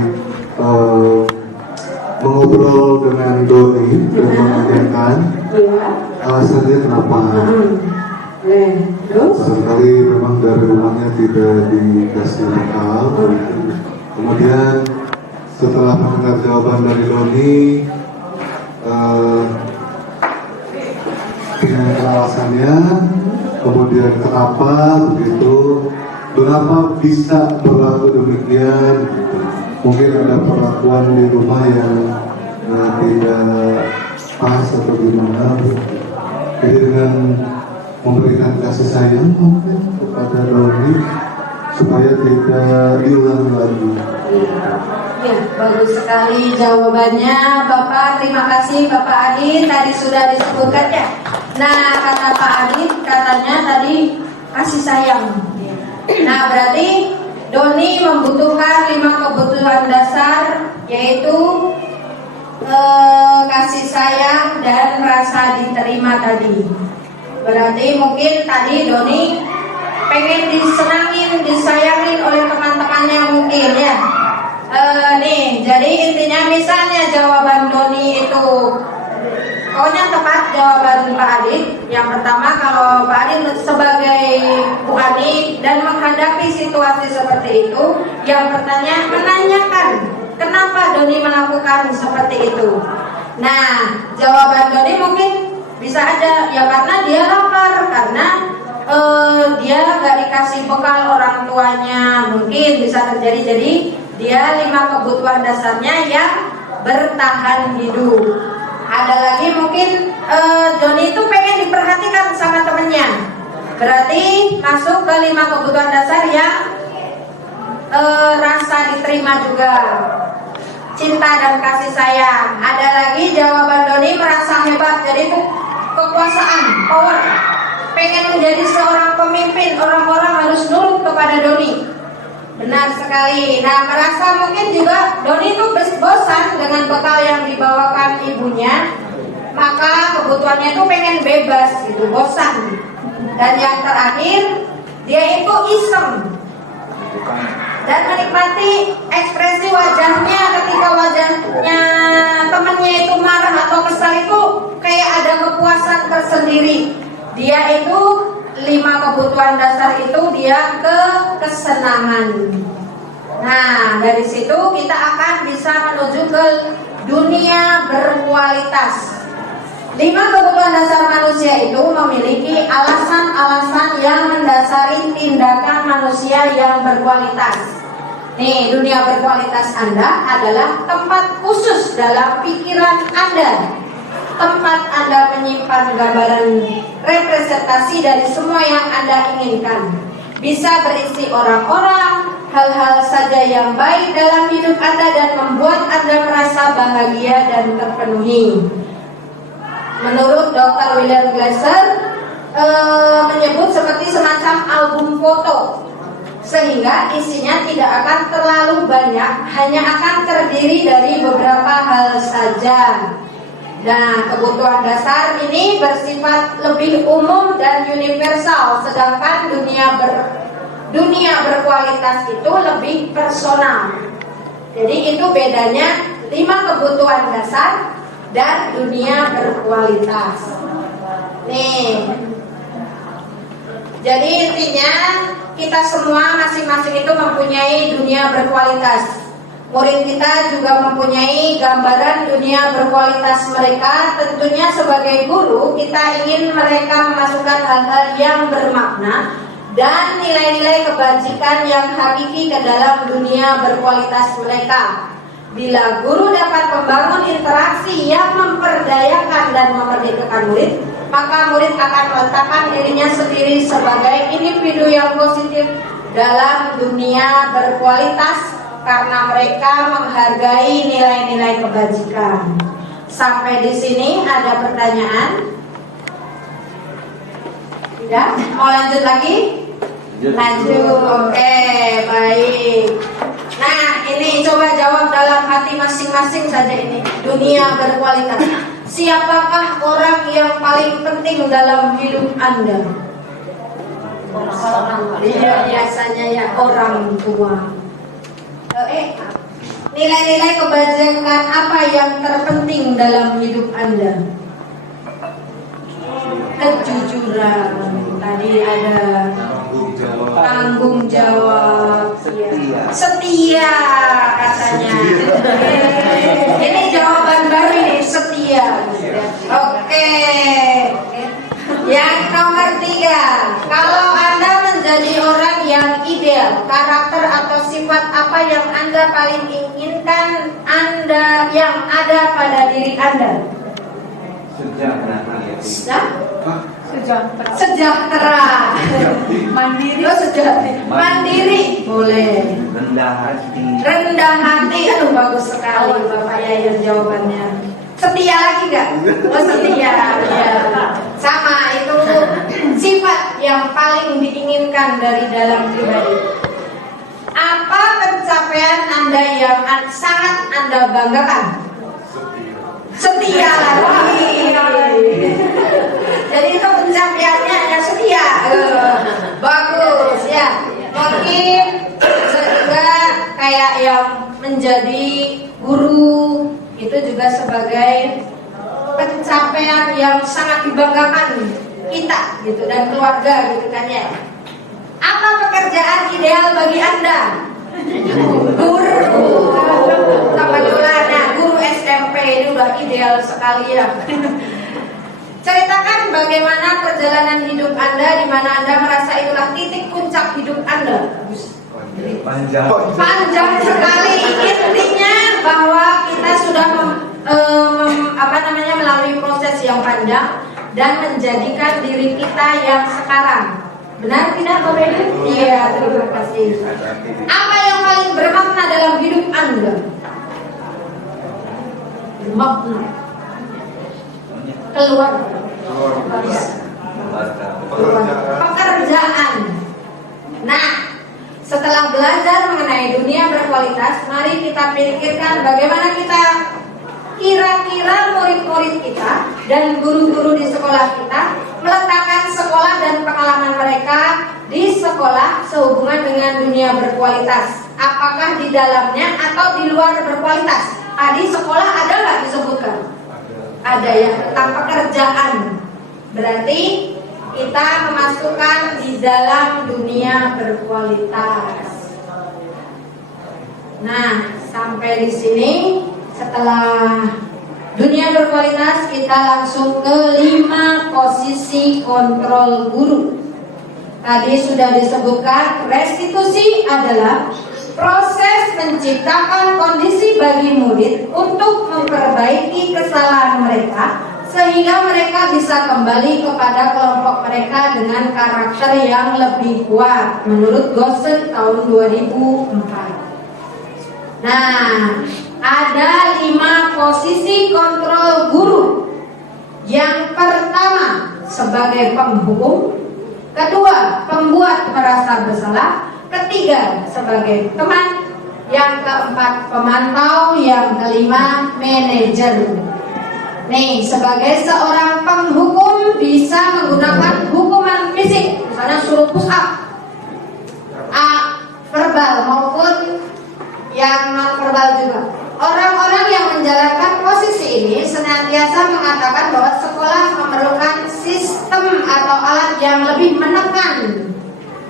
mengobrol dengan Doni dan menanyakan alasannya kenapa. Terus? Seringkali memang dari rumahnya tidak dikasih bekal. Kemudian setelah mendengar jawaban dari Doni, dengan alasannya, kemudian kenapa begitu, kenapa bisa berlaku demikian, gitu. Mungkin ada perlakuan di rumah yang tidak pas atau gimana, gitu. Jadi dengan memberikan kasih sayang mungkin kepada Doni supaya tidak diulangi lagi. Ya, bagus sekali jawabannya Bapak. Terima kasih Bapak Adit. Tadi sudah disebutkan ya. Nah, kata Pak Adit katanya tadi kasih sayang. Nah, berarti Doni membutuhkan 5 kebutuhan dasar, yaitu kasih sayang dan rasa diterima tadi. Berarti mungkin tadi Doni pengen disenangin, disayangin oleh teman-temannya mungkin ya. Nih, jadi intinya misalnya jawaban Doni itu pokoknya tepat jawaban Pak Adit. Yang pertama, kalau Pak Adit sebagai Bu Ani dan menghadapi situasi seperti itu, yang pertanyaan menanyakan kenapa Doni melakukan seperti itu. Nah, jawaban Doni mungkin bisa aja ya karena dia lapar, karena dia nggak dikasih bekal orang tuanya, mungkin bisa terjadi. Jadi dia 5 kebutuhan dasarnya yang bertahan hidup. Ada lagi mungkin Doni itu pengen diperhatikan sama temennya, berarti masuk ke 5 kebutuhan dasar yang rasa diterima juga, cinta dan kasih sayang. Ada lagi jawaban Doni merasa hebat, jadi itu kekuasaan, power, pengen menjadi seorang pemimpin, orang-orang harus nurut kepada Doni. Benar sekali. Nah, merasa mungkin juga Doni itu bosan dengan bekal yang dibawakan ibunya, maka kebutuhannya itu pengen bebas gitu, bosan. Dan yang terakhir, dia itu iseng dan menikmati ekspresi wajahnya ketika wajahnya temannya itu marah atau kesal, itu kayak ada kepuasan tersendiri. Dia itu 5 kebutuhan dasar itu dia kesenangan. Nah, dari situ kita akan bisa menuju ke dunia berkualitas. 5 kebutuhan dasar manusia itu memiliki alasan-alasan yang mendasari tindakan manusia yang berkualitas. Nih, dunia berkualitas Anda adalah tempat khusus dalam pikiran Anda, tempat Anda menyimpan gambaran representasi dari semua yang Anda inginkan. Bisa berisi orang-orang, hal-hal saja yang baik dalam hidup Anda dan membuat Anda merasa bahagia dan terpenuhi. Menurut Dr. William Glasser menyebut seperti semacam album foto, sehingga isinya tidak akan terlalu banyak, hanya akan terdiri dari beberapa hal saja. Nah, kebutuhan dasar ini bersifat lebih umum dan universal, sedangkan dunia berkualitas itu lebih personal. Jadi itu bedanya 5 kebutuhan dasar dan dunia berkualitas. Nih, jadi intinya kita semua masing-masing itu mempunyai dunia berkualitas. Murid kita juga mempunyai gambaran dunia berkualitas mereka. Tentunya sebagai guru kita ingin mereka memasukkan hal-hal yang bermakna dan nilai-nilai kebajikan yang hakiki ke dalam dunia berkualitas mereka. Bila guru dapat membangun interaksi yang memperdayakan dan memerdekakan murid, maka murid akan meletakkan dirinya sendiri sebagai individu yang positif dalam dunia berkualitas karena mereka menghargai nilai-nilai kebajikan. Sampai di sini ada pertanyaan? Tidak? Mau lanjut lagi? Lanjut. Oke, baik. Nah, ini coba jawab dalam hati masing-masing saja ini. Dunia berkualitas. Siapakah orang yang paling penting dalam hidup Anda? Iya, biasanya ya orang tua. Nilai-nilai kebajikan apa yang terpenting dalam hidup Anda? Kejujuran. Tadi ada tanggung jawab, setia katanya. Ini jawaban baru ini, setia. Oke. Yang nomor 3, kalau Anda menjadi orang yang ideal, karakter atau sifat apa yang Anda paling inginkan Anda yang ada pada diri Anda? Sejahtera. Mandiri. Mandiri boleh. Rendah hati. Aduh, bagus sekali Bapak Yayan jawabannya. Setia lagi nggak? Oh, setia. Ya. Sama, itu sifat yang paling diinginkan dari dalam pribadi. Apa pencapaian Anda yang sangat Anda banggakan? Setia lagi. Jadi itu pencapaiannya hanya setia. Bagus ya. Mungkin juga kayak yang menjadi guru itu juga sebagai pencapaian yang sangat dibanggakan kita gitu dan keluarga gitu kan ya. Apa pekerjaan ideal bagi Anda? Guru. Kebetulan guru SMP ini udah ideal sekali ya. Ceritakan bagaimana perjalanan hidup Anda, di mana Anda merasa itulah titik puncak hidup Anda. Panjang. Panjang sekali. Intinya bahwa kita sudah melalui proses yang panjang dan menjadikan diri kita yang sekarang. Benar tidak Bapak Ibu? Iya, terima kasih. Apa yang paling bermakna dalam hidup Anda? Makna keluarga, pekerjaan. Nah, setelah belajar mengenai dunia berkualitas, mari kita pikirkan bagaimana kita kira-kira murid-murid kita dan guru-guru di sekolah kita meletakkan sekolah dan pengalaman mereka di sekolah sehubungan dengan dunia berkualitas. Apakah di dalamnya atau di luar berkualitas? Tadi sekolah ada nggak disebutkan? Ada ya, tentang pekerjaan. Berarti kita memasukkan di dalam dunia berkualitas. Nah, sampai di sini. Setelah dunia berkualitas, kita langsung ke 5 posisi kontrol guru. Tadi sudah disebutkan, restitusi adalah proses menciptakan kondisi bagi murid untuk memperbaiki kesalahan mereka sehingga mereka bisa kembali kepada kelompok mereka dengan karakter yang lebih kuat menurut Gossen tahun 2004. Nah, ada 5 posisi kontrol guru. Yang pertama sebagai penghukum, kedua pembuat merasa bersalah, ketiga sebagai teman, yang keempat pemantau, yang kelima manajer. Nih, sebagai seorang penghukum bisa menggunakan hukuman fisik, misalnya suruh push up, verbal maupun yang non verbal juga. Orang-orang yang menjalankan posisi ini senantiasa mengatakan bahwa sekolah memerlukan sistem atau alat yang lebih menekan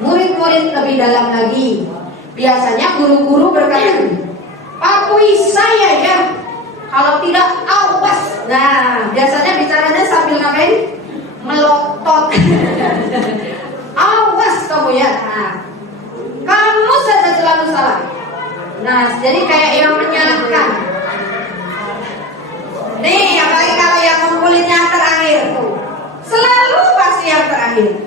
murid-murid lebih dalam lagi. Biasanya guru-guru berkata, "Pakui saya ya, kalau tidak awas." Nah, biasanya bicaranya sambil ngapain? Melotot. Awas kamu ya. Nah, kamu saja selalu salah. Nah, jadi kayak yang menyalahkan. Nih, apalagi kalau yang ngumpulinnya terakhir tuh, selalu pasti yang terakhir.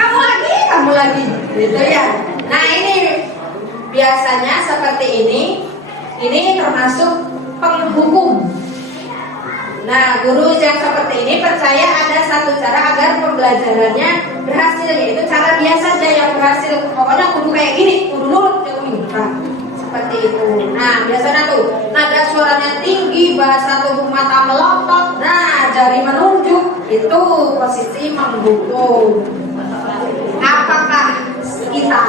Kamu lagi, gitu ya. Nah, ini biasanya seperti ini termasuk penghukum. Nah, guru yang seperti ini percaya ada satu cara agar pembelajarannya berhasil, yaitu cara biasa saja yang berhasil. Pokoknya kudu kayak gini, kudu nurut kayak gini. Nah, seperti itu. Nah, biasanya tuh nada suaranya tinggi, bahasa tubuh mata melotot, nah jari menunjuk, itu posisi menghukum. Apakah kita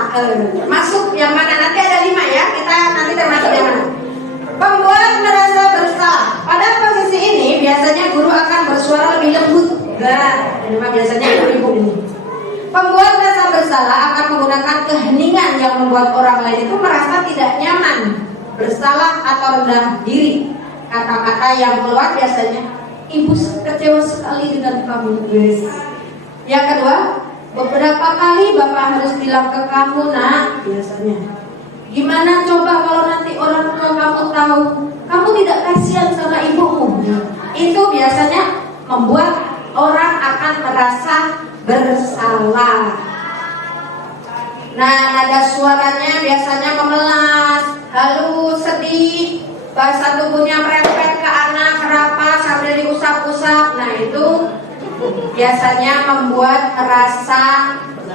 masuk yang mana? Nanti ada 5 ya, kita nanti termasuk yang mana? Pembuat merasa bersalah. Pada posisi ini biasanya guru akan bersuara lebih lembut. Nah, ini mah biasanya ibu-ibu ini. Pembuat merasa bersalah akan menggunakan keheningan yang membuat orang lain itu merasa tidak nyaman, bersalah atau rendah diri. Kata-kata yang keluar biasanya, "Ibu kecewa sekali dengan kamu, guys." Yang kedua, "Beberapa kali Bapak harus bilang ke kamu, Nak," biasanya. "Gimana coba kalau nanti orang tua kamu tahu kamu tidak kasihan sama ibumu?" Itu biasanya membuat orang akan merasa bersalah. Nah, nada suaranya biasanya memelas, halus, sedih, bahasa tubuhnya merepet ke anak, kenapa sambil diusap-usap. Nah, itu biasanya membuat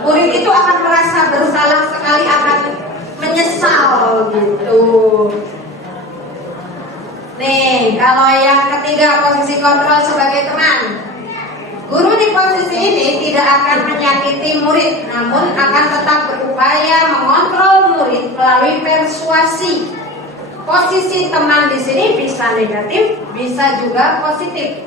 murid itu akan merasa bersalah sekali, akan menyesal gitu. Nih, kalau yang ketiga posisi kontrol sebagai teman. Guru di posisi ini tidak akan menyakiti murid, namun akan tetap berupaya mengontrol murid melalui persuasi. Posisi teman di sini bisa negatif, bisa juga positif.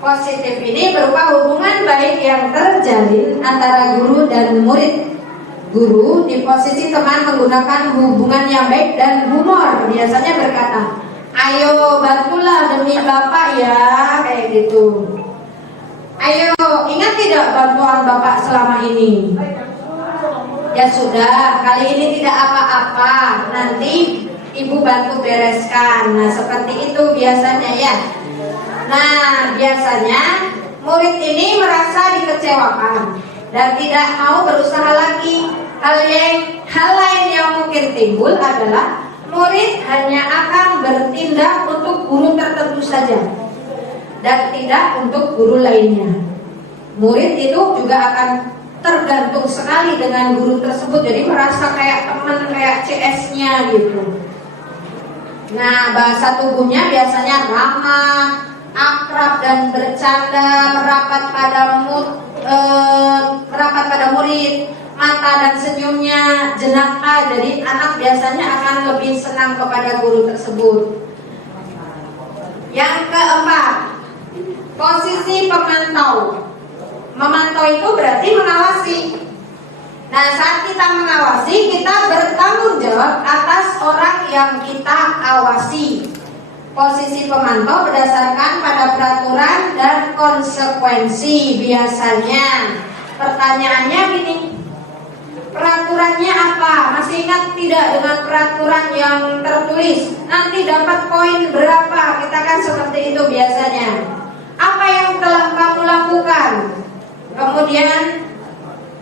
Positif ini berupa hubungan baik yang terjalin antara guru dan murid. Guru di posisi teman menggunakan hubungan yang baik dan humor, biasanya berkata, "Ayo bantulah demi Bapak ya," kayak gitu. "Ayo, ingat tidak bantuan Bapak selama ini?" "Ya sudah, kali ini tidak apa-apa. Nanti ibu bantu bereskan. Nah seperti itu biasanya ya. Nah biasanya murid ini merasa dikecewakan dan tidak mau berusaha lagi. Hal lain yang mungkin timbul adalah murid hanya akan bertindak untuk guru tertentu saja dan tidak untuk guru lainnya. Murid itu juga akan tergantung sekali dengan guru tersebut, jadi merasa kayak teman, kayak CS-nya gitu. Nah, bahasa tubuhnya biasanya ramah, akrab dan bercanda, merapat pada murid, mata dan senyumnya jenaka. Jadi anak biasanya akan lebih senang kepada guru tersebut. Yang keempat, posisi pemantau. Memantau itu berarti mengawasi. Nah, saat kita mengawasi, kita bertanggung jawab atas orang yang kita awasi. Posisi pemantau berdasarkan pada peraturan dan konsekuensi biasanya. Pertanyaannya gini, peraturannya apa? Masih ingat tidak dengan peraturan yang tertulis? Nanti dapat poin berapa? Kita kan seperti itu biasanya. Apa yang telah kamu lakukan? Kemudian,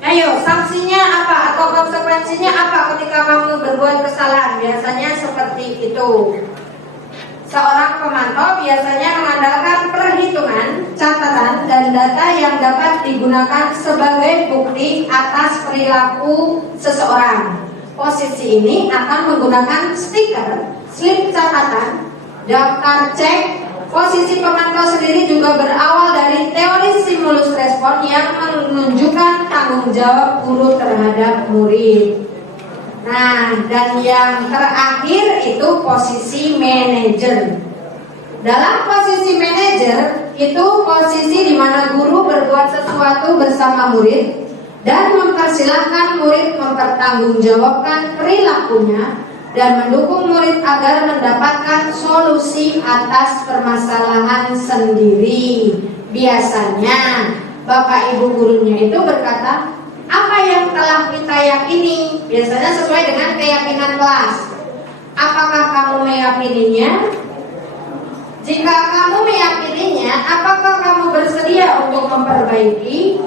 ayo sanksinya apa atau konsekuensinya apa ketika kamu berbuat kesalahan? Biasanya seperti itu. Seorang pemantau biasanya mengandalkan perhitungan, catatan, dan data yang dapat digunakan sebagai bukti atas perilaku seseorang. Posisi ini akan menggunakan stiker, slip catatan, daftar cek. Posisi pemantau sendiri juga berawal dari teori stimulus respon yang menunjukkan tanggung jawab guru terhadap murid. Nah, dan yang terakhir itu posisi manajer. Dalam posisi manajer itu posisi di mana guru berbuat sesuatu bersama murid dan mempersilahkan murid mempertanggungjawabkan perilakunya dan mendukung murid agar mendapatkan solusi atas permasalahan sendiri. Biasanya Bapak Ibu gurunya itu berkata, apa yang telah kita yakini, biasanya sesuai dengan keyakinan kelas. Apakah kamu meyakininya? Jika kamu meyakininya, apakah kamu bersedia untuk memperbaiki?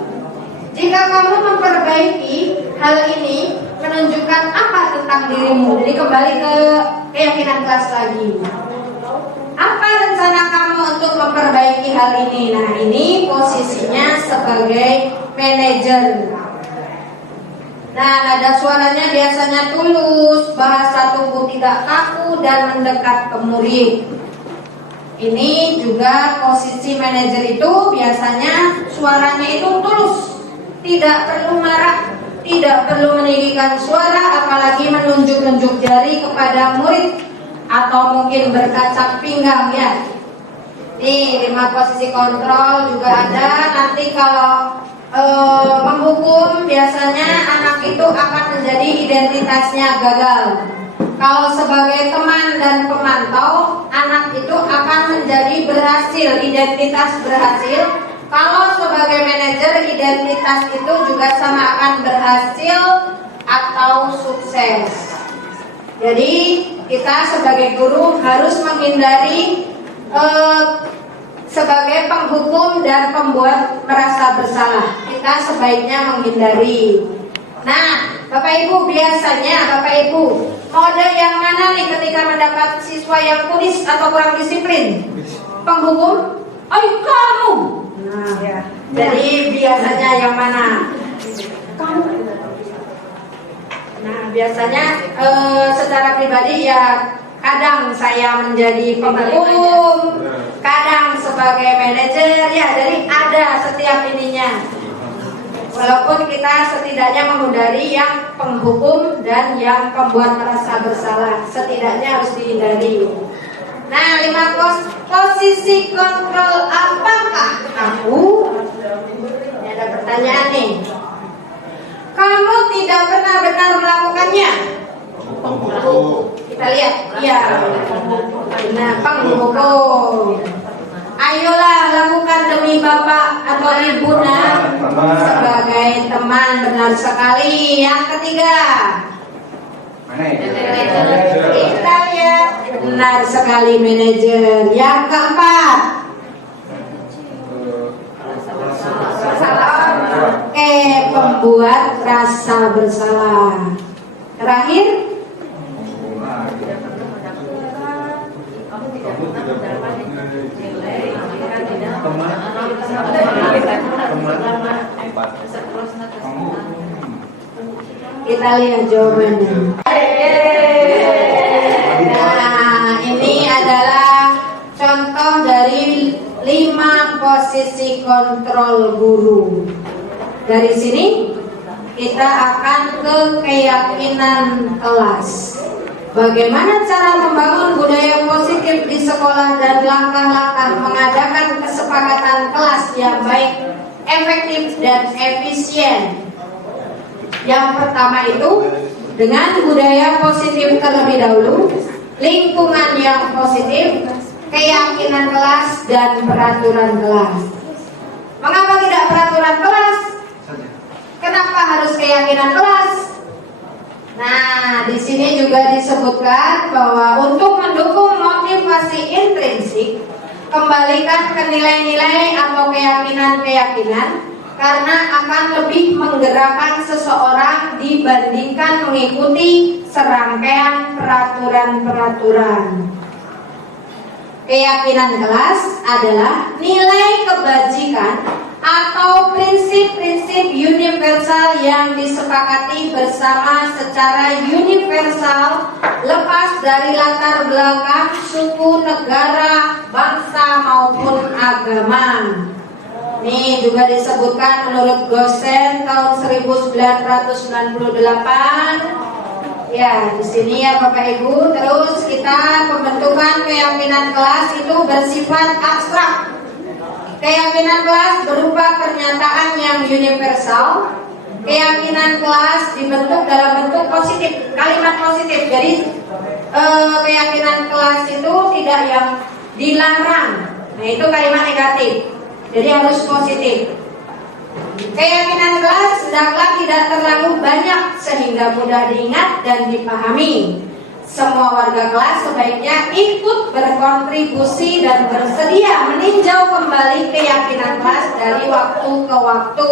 Jika kamu memperbaiki hal ini, menunjukkan apa tentang dirimu? Jadi kembali ke keyakinan kelas lagi. Apa rencana kamu untuk memperbaiki hal ini? Nah, ini posisinya sebagai manajer. Nah, nada suaranya biasanya tulus, bahasa tubuh tidak kaku dan mendekat ke murid. Ini juga posisi manajer itu biasanya suaranya itu tulus, tidak perlu marah, tidak perlu meninggikan suara, apalagi menunjuk-nunjuk jari kepada murid atau mungkin berkacak pinggang ya. Nih, 5 posisi kontrol juga ada. Nanti kalau menghukum biasanya anak itu akan menjadi identitasnya gagal. Kalau sebagai teman dan pemantau, anak itu akan menjadi berhasil, identitas berhasil. Kalau sebagai manajer, identitas itu juga sama akan berhasil atau sukses. Jadi kita sebagai guru harus menghindari sebagai penghukum dan pembuat merasa bersalah. Kita sebaiknya menghindari. Nah, Bapak Ibu, biasanya Bapak Ibu mode yang mana nih ketika mendapat siswa yang kulis atau kurang disiplin? Penghukum? Oh, kamu. Nah, ya. Jadi biasanya yang mana? Kamu. Nah, biasanya secara pribadi ya kadang saya menjadi penghukum, kadang sebagai manajer, ya jadi ada setiap ininya. Walaupun kita setidaknya menghindari yang penghukum dan yang pembuat merasa bersalah, setidaknya harus dihindari. Nah, 5 posisi kontrol apakah kamu? Ini ada pertanyaan nih. Kamu tidak benar-benar melakukannya? Kita lihat, iya. Nah, penghukum. Ayolah lakukan demi bapak atau ibu sebagai teman, benar sekali. Yang ketiga, Kita lihat, benar sekali manajer. Yang keempat, pembuat rasa bersalah. Terakhir, kita lihat jawabannya. Nah, ini adalah contoh dari 5 posisi kontrol guru. Dari sini kita akan ke keyakinan kelas. Bagaimana cara membangun budaya positif di sekolah dan langkah-langkah mengadakan kesepakatan kelas yang baik, efektif, dan efisien. Yang pertama itu dengan budaya positif terlebih dahulu, lingkungan yang positif, keyakinan kelas, dan peraturan kelas. Mengapa tidak peraturan kelas? Kenapa harus keyakinan kelas? Nah, di sini juga disebutkan bahwa untuk mendukung motivasi intrinsik, kembalikan ke nilai-nilai atau keyakinan-keyakinan, karena akan lebih menggerakkan seseorang dibandingkan mengikuti serangkaian peraturan-peraturan. Keyakinan kelas adalah nilai kebajikan atau prinsip-prinsip universal yang disepakati bersama secara universal, lepas dari latar belakang suku, negara, bangsa maupun agama. Ini juga disebutkan menurut Gosen tahun 1998. Ya, di sini ya Bapak Ibu. Terus kita pembentukan keyakinan kelas itu bersifat abstrak. Keyakinan kelas berupa pernyataan yang universal. Keyakinan kelas dibentuk dalam bentuk positif, kalimat positif. Jadi keyakinan kelas itu tidak yang dilarang. Nah, itu kalimat negatif. Jadi harus positif. Keyakinan kelas hendaklah tidak terlalu banyak sehingga mudah diingat dan dipahami. Semua warga kelas sebaiknya ikut berkontribusi dan bersedia meninjau kembali keyakinan kelas dari waktu ke waktu.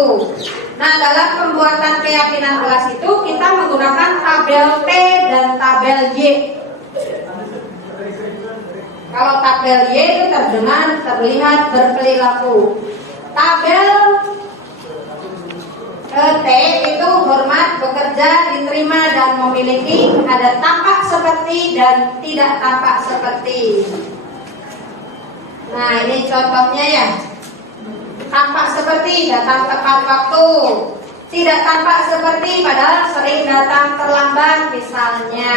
Nah, dalam pembuatan keyakinan kelas itu kita menggunakan tabel T dan tabel Y. Kalau tabel Y itu terdengar, terlihat, berperilaku. Tabel T itu hormat, bekerja, diterima, dan memiliki. Ada tampak seperti dan tidak tampak seperti. Nah, ini contohnya ya. Tampak seperti datang tepat waktu. Tidak tampak seperti padahal sering datang terlambat misalnya.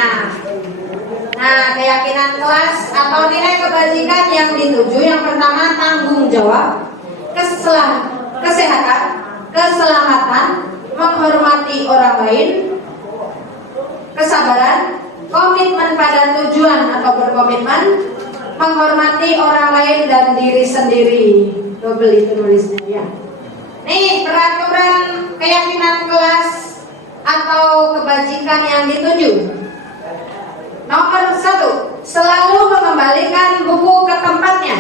Nah, keyakinan kelas atau nilai kebajikan yang dituju, yang pertama tanggung jawab, kesehatan, keselamatan, menghormati orang lain, kesabaran, komitmen pada tujuan atau berkomitmen, menghormati orang lain dan diri sendiri. Double itu nulisnya ya. Nih peraturan keyakinan kelas atau kebajikan yang dituju. Nomor 1, selalu mengembalikan buku ke tempatnya.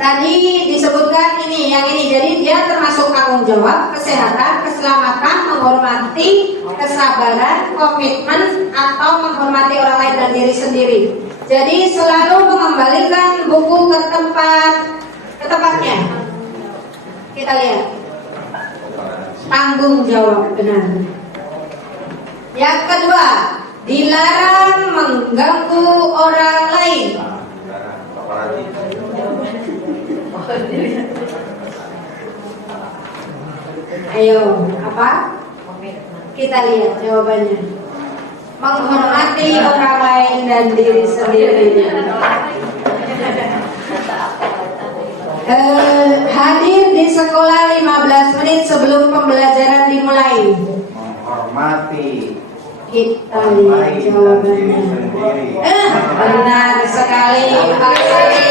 Tadi disebutkan ini, yang ini. Jadi dia termasuk tanggung jawab, kesehatan, keselamatan, menghormati, kesabaran, komitmen, atau menghormati orang lain dan diri sendiri. Jadi selalu mengembalikan buku ke tempatnya. Kita lihat. Tanggung jawab, benar. Yang kedua, dilarang mengganggu orang lain. Ayo, apa? Kita lihat jawabannya. Menghormati orang lain dan diri sendiri. Hadir di sekolah 15 menit sebelum pembelajaran dimulai. Menghormati. Kita lihat jawabannya. Benar sekali, Pak Sari.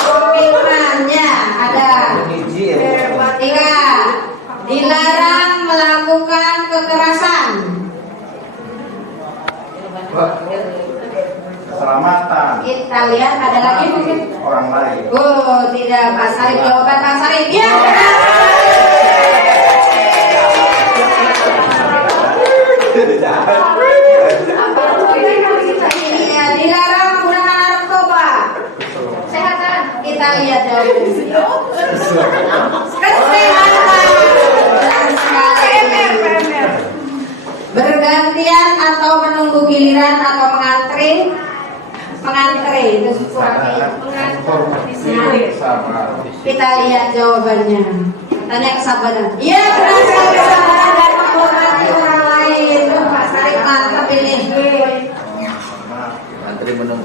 Komitmennya ada. 3. Keselamatan Kita lihat ada lagi mungkin. orang lain. Oh, tidak, Pak Sarip, jawaban Pak Sarip. Ya, benar. Iya, dilarang menggunakan narkoba. Kesehatan. Kita lihat jawabannya. Kesehatan. Bergantian atau menunggu giliran atau mengantre itu suara kita lihat jawabannya. Tanya kesabaran. Iya, benar sekali, kesabaran dan menghormati orang lain. Pak Sarip mantap ini.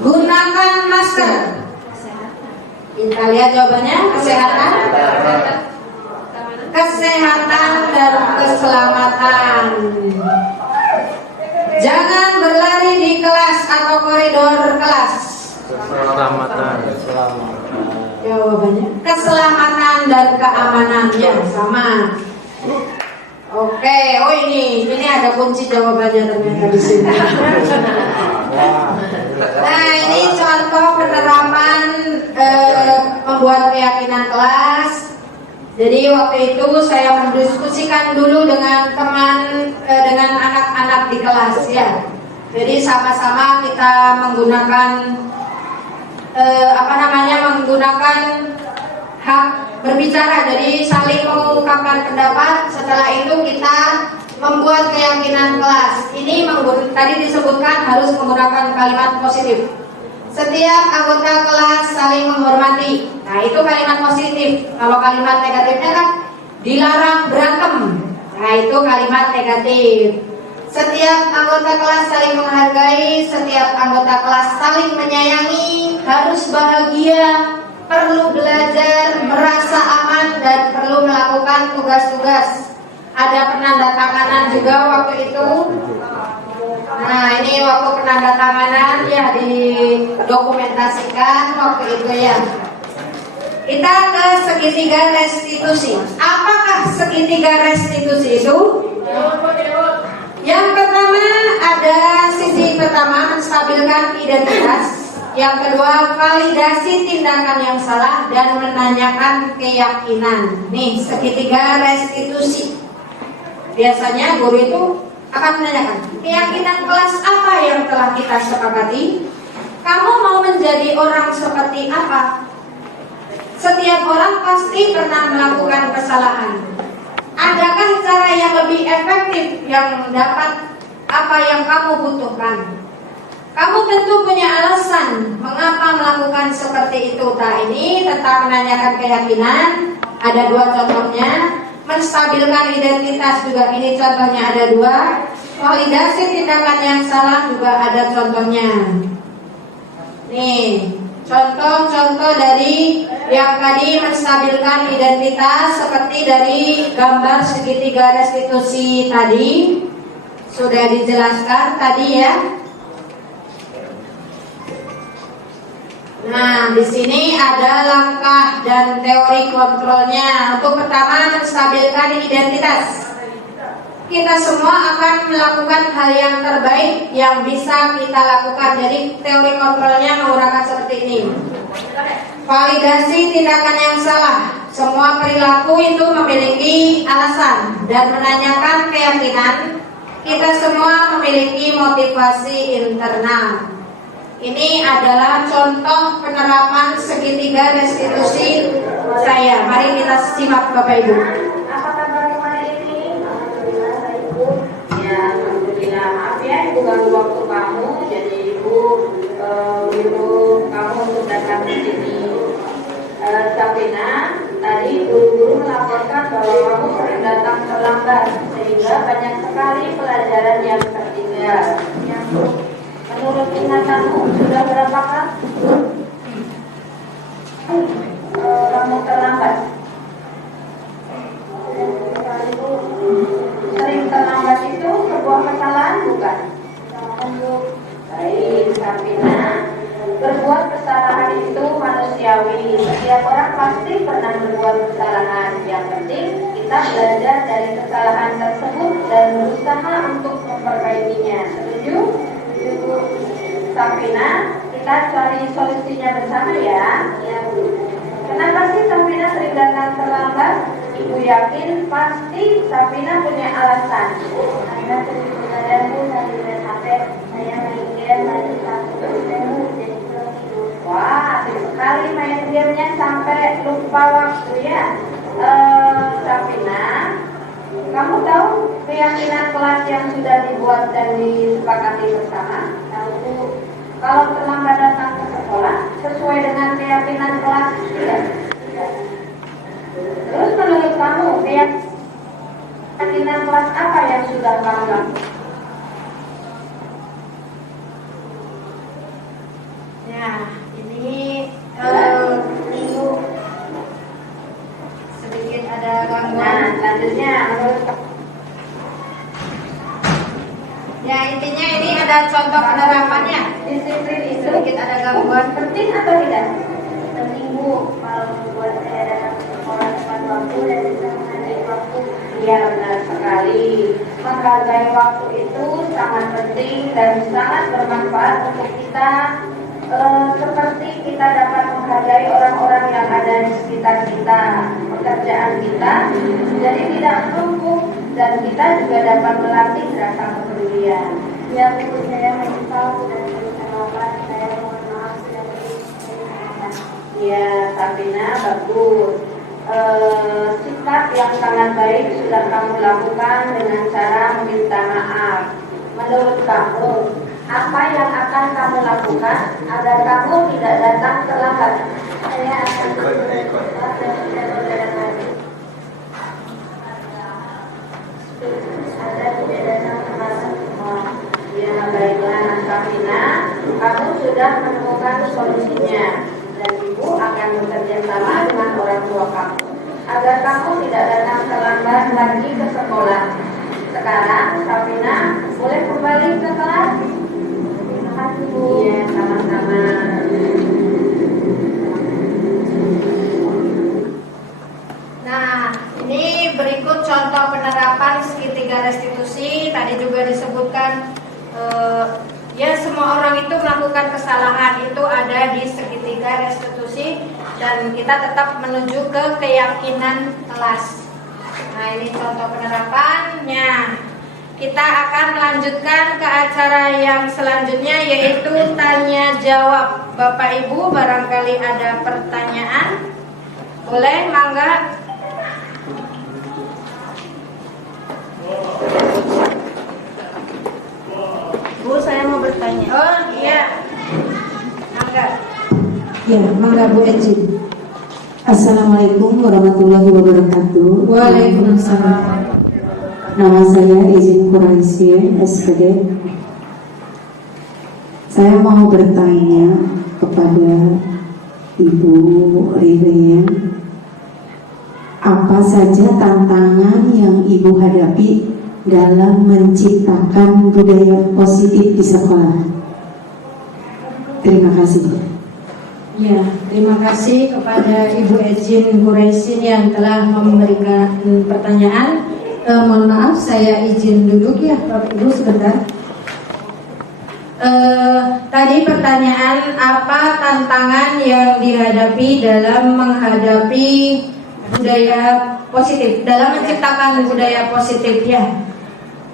Gunakan masker. Kita lihat jawabannya. Kesehatan dan keselamatan. Jangan berlari di kelas atau koridor kelas. Keselamatan. Jawabannya keselamatan dan keamanannya sama. Oke, oh ini ada kunci jawabannya ternyata di sini. Nah, ini contoh penerapan membuat keyakinan kelas. Jadi waktu itu saya mendiskusikan dulu dengan dengan anak-anak di kelas ya. Jadi sama-sama kita menggunakan menggunakan hak berbicara. Jadi saling mengungkapkan pendapat. Setelah itu kita membuat keyakinan kelas. Ini tadi disebutkan harus menggunakan kalimat positif. Setiap anggota kelas saling menghormati. Nah, itu kalimat positif. Kalau kalimat negatifnya kan dilarang berantem. Nah, itu kalimat negatif. Setiap anggota kelas saling menghargai, setiap anggota kelas saling menyayangi, harus bahagia, perlu belajar, merasa aman, dan perlu melakukan tugas-tugas. Ada penandatanganan juga waktu itu. Nah, ini waktu penandatanganan ya didokumentasikan waktu itu ya. Kita ke segitiga restitusi. Apakah segitiga restitusi itu? Yang pertama ada sisi pertama menstabilkan identitas. Yang kedua validasi tindakan yang salah dan menanyakan keyakinan. Nih segitiga restitusi. Biasanya guru itu akan menanyakan keyakinan kelas apa yang telah kita sepakati. Kamu mau menjadi orang seperti apa? Setiap orang pasti pernah melakukan kesalahan. Adakah cara yang lebih efektif yang dapat apa yang kamu butuhkan? Kamu tentu punya alasan mengapa melakukan seperti itu. Nah, ini tentang menanyakan keyakinan. Ada dua contohnya. Menstabilkan identitas juga ini contohnya ada dua. Validasi tindakan yang salah juga ada contohnya. Nih, contoh-contoh dari yang tadi menstabilkan identitas seperti dari gambar segitiga restitusi tadi sudah dijelaskan tadi ya. Nah, di sini ada langkah dan teori kontrolnya. Untuk pertama menstabilkan identitas. Kita semua akan melakukan hal yang terbaik yang bisa kita lakukan. Jadi teori kontrolnya menggunakan seperti ini. Validasi tindakan yang salah. Semua perilaku itu memiliki alasan dan menanyakan keyakinan. Kita semua memiliki motivasi internal. Ini adalah contoh penerapan segitiga restitusi saya. Mari kita simak Bapak Ibu. Apa kabar kemarin ini? Ya, alhamdulillah. Maaf ya, Ibu ganggu waktu kamu. Jadi Ibu kamu untuk datang ke sini. Sabrina, tadi guru-guru melaporkan bahwa kamu sering datang terlambat sehingga banyak sekali pelajaran yang tertinggal. Menurut ingatanmu sudah berapa kali kamu terlambat? Sering terlambat itu sebuah kesalahan bukan? Baik, Sabrina. Berbuat kesalahan itu manusiawi. Setiap orang pasti pernah berbuat kesalahan. Yang penting kita belajar dari kesalahan tersebut dan berusaha untuk memperbaikinya. Setuju? Safina, kita cari solusinya bersama ya. Kenapa sih Safina sering datang terlambat? Ibu yakin pasti Safina punya alasan. Karena sebenarnya saya sampai saya main game lagi satu jadi belum tidur. Wah, asik sekali main gamenya sampai lupa waktu ya. Safina, kamu tahu keyakinan kelas yang sudah dibuat dan disepakati bersama? Tahu. Kalau terlambat datang ke sekolah sesuai dengan keyakinan kelas tidak? Terus menurut kamu keyakinan kelas apa yang sudah kamu lakukan? Ya, ini Ibu sedikit ada gangguan. Nah, selanjutnya menurut kamu. Ya, intinya ini ada contoh penerapannya. Disiplin itu Sedikit ada gangguan. penting atau tidak? Penting Bu, kalau membuat saya datang ke sekolah tepat waktu dan bisa menghargai waktu. Iya benar sekali. Menghargai waktu itu sangat penting dan sangat bermanfaat untuk kita. Seperti kita dapat menghargai orang-orang yang ada di sekitar kita, pekerjaan kita, jadi tidak menumpuk dan kita juga dapat melatih rasa kepedulian. Ya Bu, saya menyesal dan terlambat. Saya mohon maaf sudah berbicara. Ya, Safina, bagus. Sikap yang sangat baik sudah kamu lakukan dengan cara meminta maaf. Menurut kamu, apa yang akan kamu lakukan agar kamu tidak datang terlambat? Saya akan Ikut. dan tidak berjalan lagi. Ada tidak datang terlambat. Ya, baiklah Safina, kamu sudah menemukan solusinya dan Ibu akan bekerja sama dengan orang tua kamu agar kamu tidak datang terlambat lagi ke sekolah. Sekarang Safina boleh kembali ke kelas. Terima kasih Bu. Iya, sama-sama. Nah, ini berikut contoh penerapan segitiga restitusi. Tadi juga disebutkan ya semua orang itu melakukan kesalahan, itu ada di segitiga restitusi dan kita tetap menuju ke keyakinan kelas. Nah, ini contoh penerapannya. Kita akan melanjutkan ke acara yang selanjutnya, yaitu tanya jawab. Bapak Ibu barangkali ada pertanyaan, boleh mangga. Bu, saya mau bertanya. Oh iya, mangga. Ya, mangga Bu Eci. Assalamualaikum warahmatullahi wabarakatuh. Waalaikumsalam. Nama saya Izin Quraisy, SPD. Saya mau bertanya kepada Ibu Ririan, apa saja tantangan yang Ibu hadapi dalam menciptakan budaya positif di sekolah? Terima kasih. Ya, terima kasih kepada Ibu Ejin Quraisy yang telah memberikan pertanyaan. Mohon maaf, saya izin duduk ya, Bapak Ibu sebentar. Tadi pertanyaan, apa tantangan yang dihadapi dalam menghadapi budaya positif, dalam menciptakan budaya positif ya.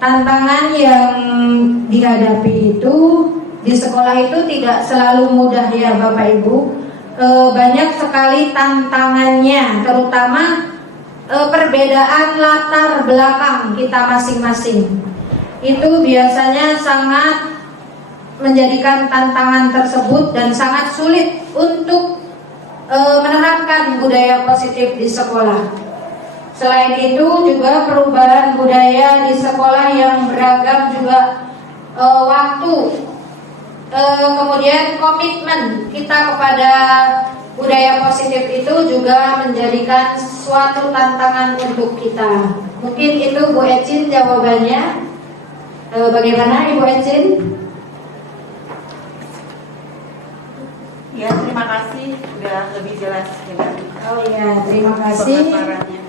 Tantangan yang dihadapi itu di sekolah itu tidak selalu mudah ya Bapak Ibu. Banyak sekali tantangannya, terutama perbedaan latar belakang kita masing-masing. Itu biasanya sangat menjadikan tantangan tersebut dan sangat sulit untuk menerapkan budaya positif di sekolah. Selain itu juga perubahan budaya di sekolah yang beragam juga waktu, kemudian komitmen kita kepada budaya positif itu juga menjadikan suatu tantangan untuk kita. Mungkin itu Bu Ecin jawabannya. Bagaimana Ibu Ecin? Ya, terima kasih sudah lebih jelas dengan Oh ya, terima kasih. pemaparannya.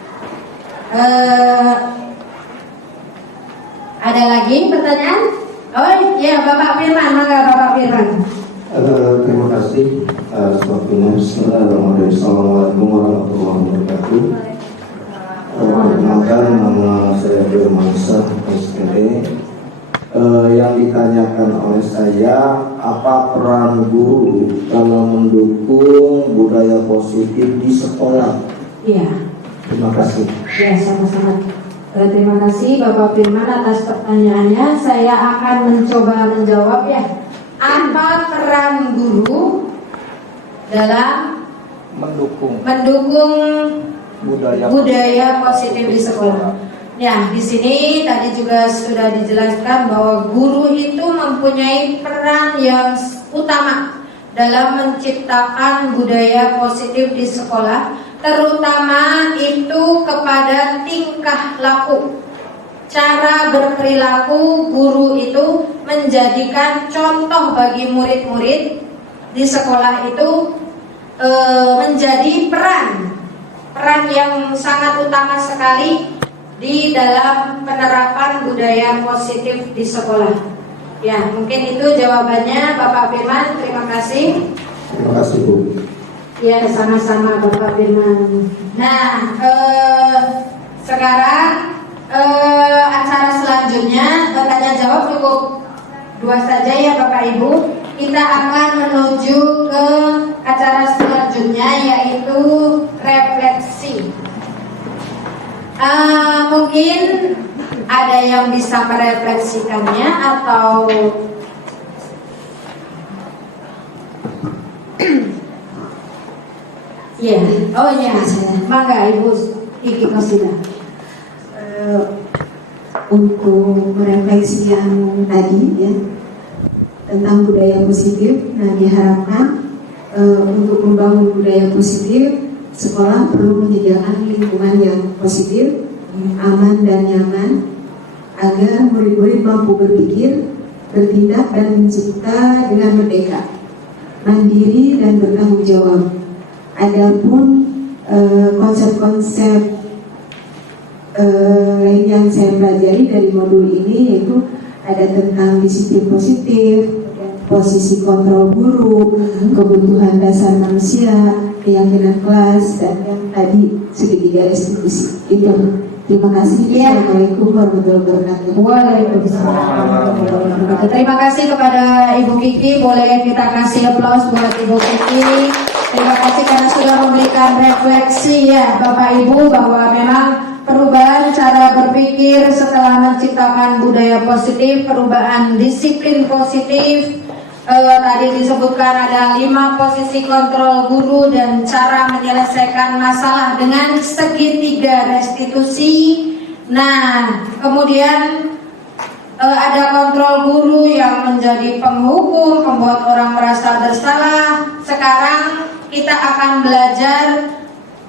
Ada lagi pertanyaan? Oh iya, Bapak Firman, mangga Bapak Firman. Terima kasih atas waktunya. Bismillahirrahmanirrahim. Assalamualaikum warahmatullahi wabarakatuh. Perkenalkan, nama saya Firmansyah SPD. Yang ditanyakan oleh saya, apa peran guru dalam mendukung budaya positif di sekolah? Iya. Terima kasih. Ya, sama-sama. Terima kasih Bapak Firman atas pertanyaannya. Saya akan mencoba menjawab ya. Apa peran guru dalam Mendukung budaya positif di sekolah? Ya, di sini tadi juga sudah dijelaskan bahwa guru itu mempunyai peran yang utama dalam menciptakan budaya positif di sekolah, terutama itu kepada tingkah laku. Cara berperilaku guru itu menjadikan contoh bagi murid-murid di sekolah itu menjadi peran yang sangat utama sekali di dalam penerapan budaya positif di sekolah. Ya, mungkin itu jawabannya Bapak Firman. Terima kasih. Terima kasih, Bu. Ya, sama-sama Bapak Firman. Nah, sekarang acara selanjutnya tanya jawab cukup 2 saja ya Bapak Ibu. Kita akan menuju ke acara selanjutnya yaitu refleksi. Mungkin ada yang bisa merefleksikannya atau ya, oh ya, mangga Ibu Kiki Kosida. Untuk merefleksi yang tadi ya tentang budaya positif, nah diharapkan untuk membangun budaya positif, sekolah perlu menyediakan lingkungan yang positif, aman dan nyaman, agar murid-murid mampu berpikir, bertindak dan mencipta dengan merdeka, mandiri dan bertanggung jawab. Adapun konsep-konsep lain yang saya pelajari dari modul ini yaitu ada tentang disiplin positif, posisi kontrol guru, kebutuhan dasar manusia, keyakinan kelas, dan yang tadi segitiga restitusi. Itu. Terima kasih. Assalamualaikum warahmatullahi wabarakatuh. Waalaikumsalam warahmatullahi wabarakatuh. Terima kasih kepada Ibu Kiki. Boleh kita kasih aplaus buat Ibu Kiki. Terima kasih karena sudah memberikan refleksi ya Bapak Ibu bahwa memang perubahan cara berpikir setelah menciptakan budaya positif, perubahan disiplin positif. Tadi disebutkan ada 5 posisi kontrol guru dan cara menyelesaikan masalah dengan segitiga restitusi. Nah, kemudian ada kontrol guru yang menjadi penghukum, membuat orang merasa bersalah. Sekarang kita akan belajar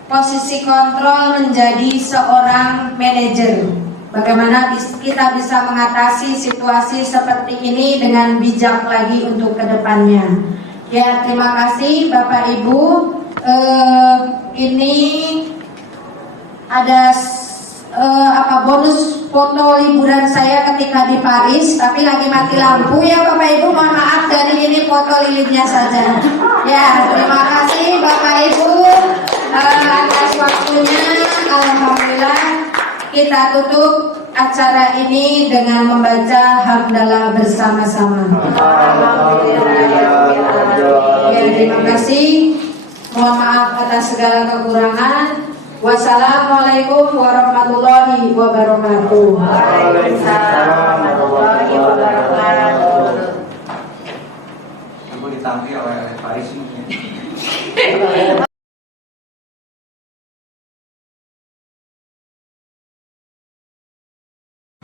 posisi kontrol menjadi seorang manajer. Bagaimana kita bisa mengatasi situasi seperti ini dengan bijak lagi untuk kedepannya. Ya, terima kasih Bapak Ibu. Ini ada bonus foto liburan saya ketika di Paris, tapi lagi mati lampu ya Bapak Ibu. Mohon maaf, dari ini foto lilinnya saja. Ya, terima kasih Bapak Ibu atas waktunya. Alhamdulillah, kita tutup acara ini dengan membaca hamdalah bersama-sama. Ya, terima kasih. Mohon maaf atas segala kekurangan. Wassalamualaikum warahmatullahi wabarakatuh. Waalaikumsalam warahmatullahi wabarakatuh. Aku ditampil oleh Paris ini.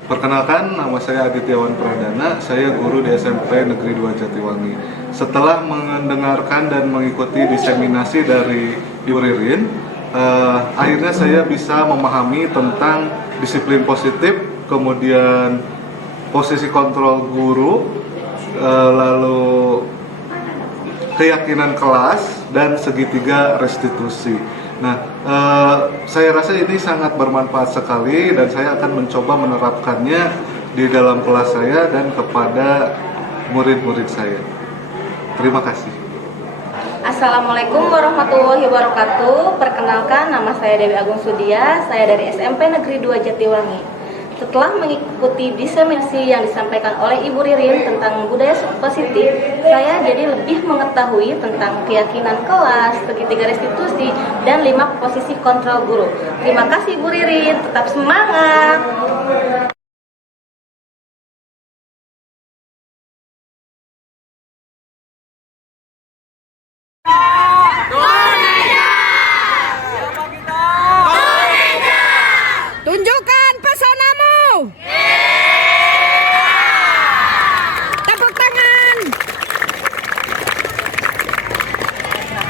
Perkenalkan, nama saya Adityawan Pradana, saya guru di SMP Negeri 2 Jatiwangi. Setelah mendengarkan dan mengikuti diseminasi dari Ibu Ririn, akhirnya saya bisa memahami tentang disiplin positif, kemudian posisi kontrol guru, lalu keyakinan kelas, dan segitiga restitusi. Nah, saya rasa ini sangat bermanfaat sekali dan saya akan mencoba menerapkannya di dalam kelas saya dan kepada murid-murid saya. Terima kasih. Assalamualaikum warahmatullahi wabarakatuh. Perkenalkan, nama saya Dewi Agung Sudia. Saya dari SMP Negeri 2 Jatiwangi. Setelah mengikuti diseminasi yang disampaikan oleh Ibu Ririn tentang budaya positif, saya jadi lebih mengetahui tentang keyakinan kelas, segitiga restitusi, dan 5 posisi kontrol guru. Terima kasih Bu Ririn, tetap semangat!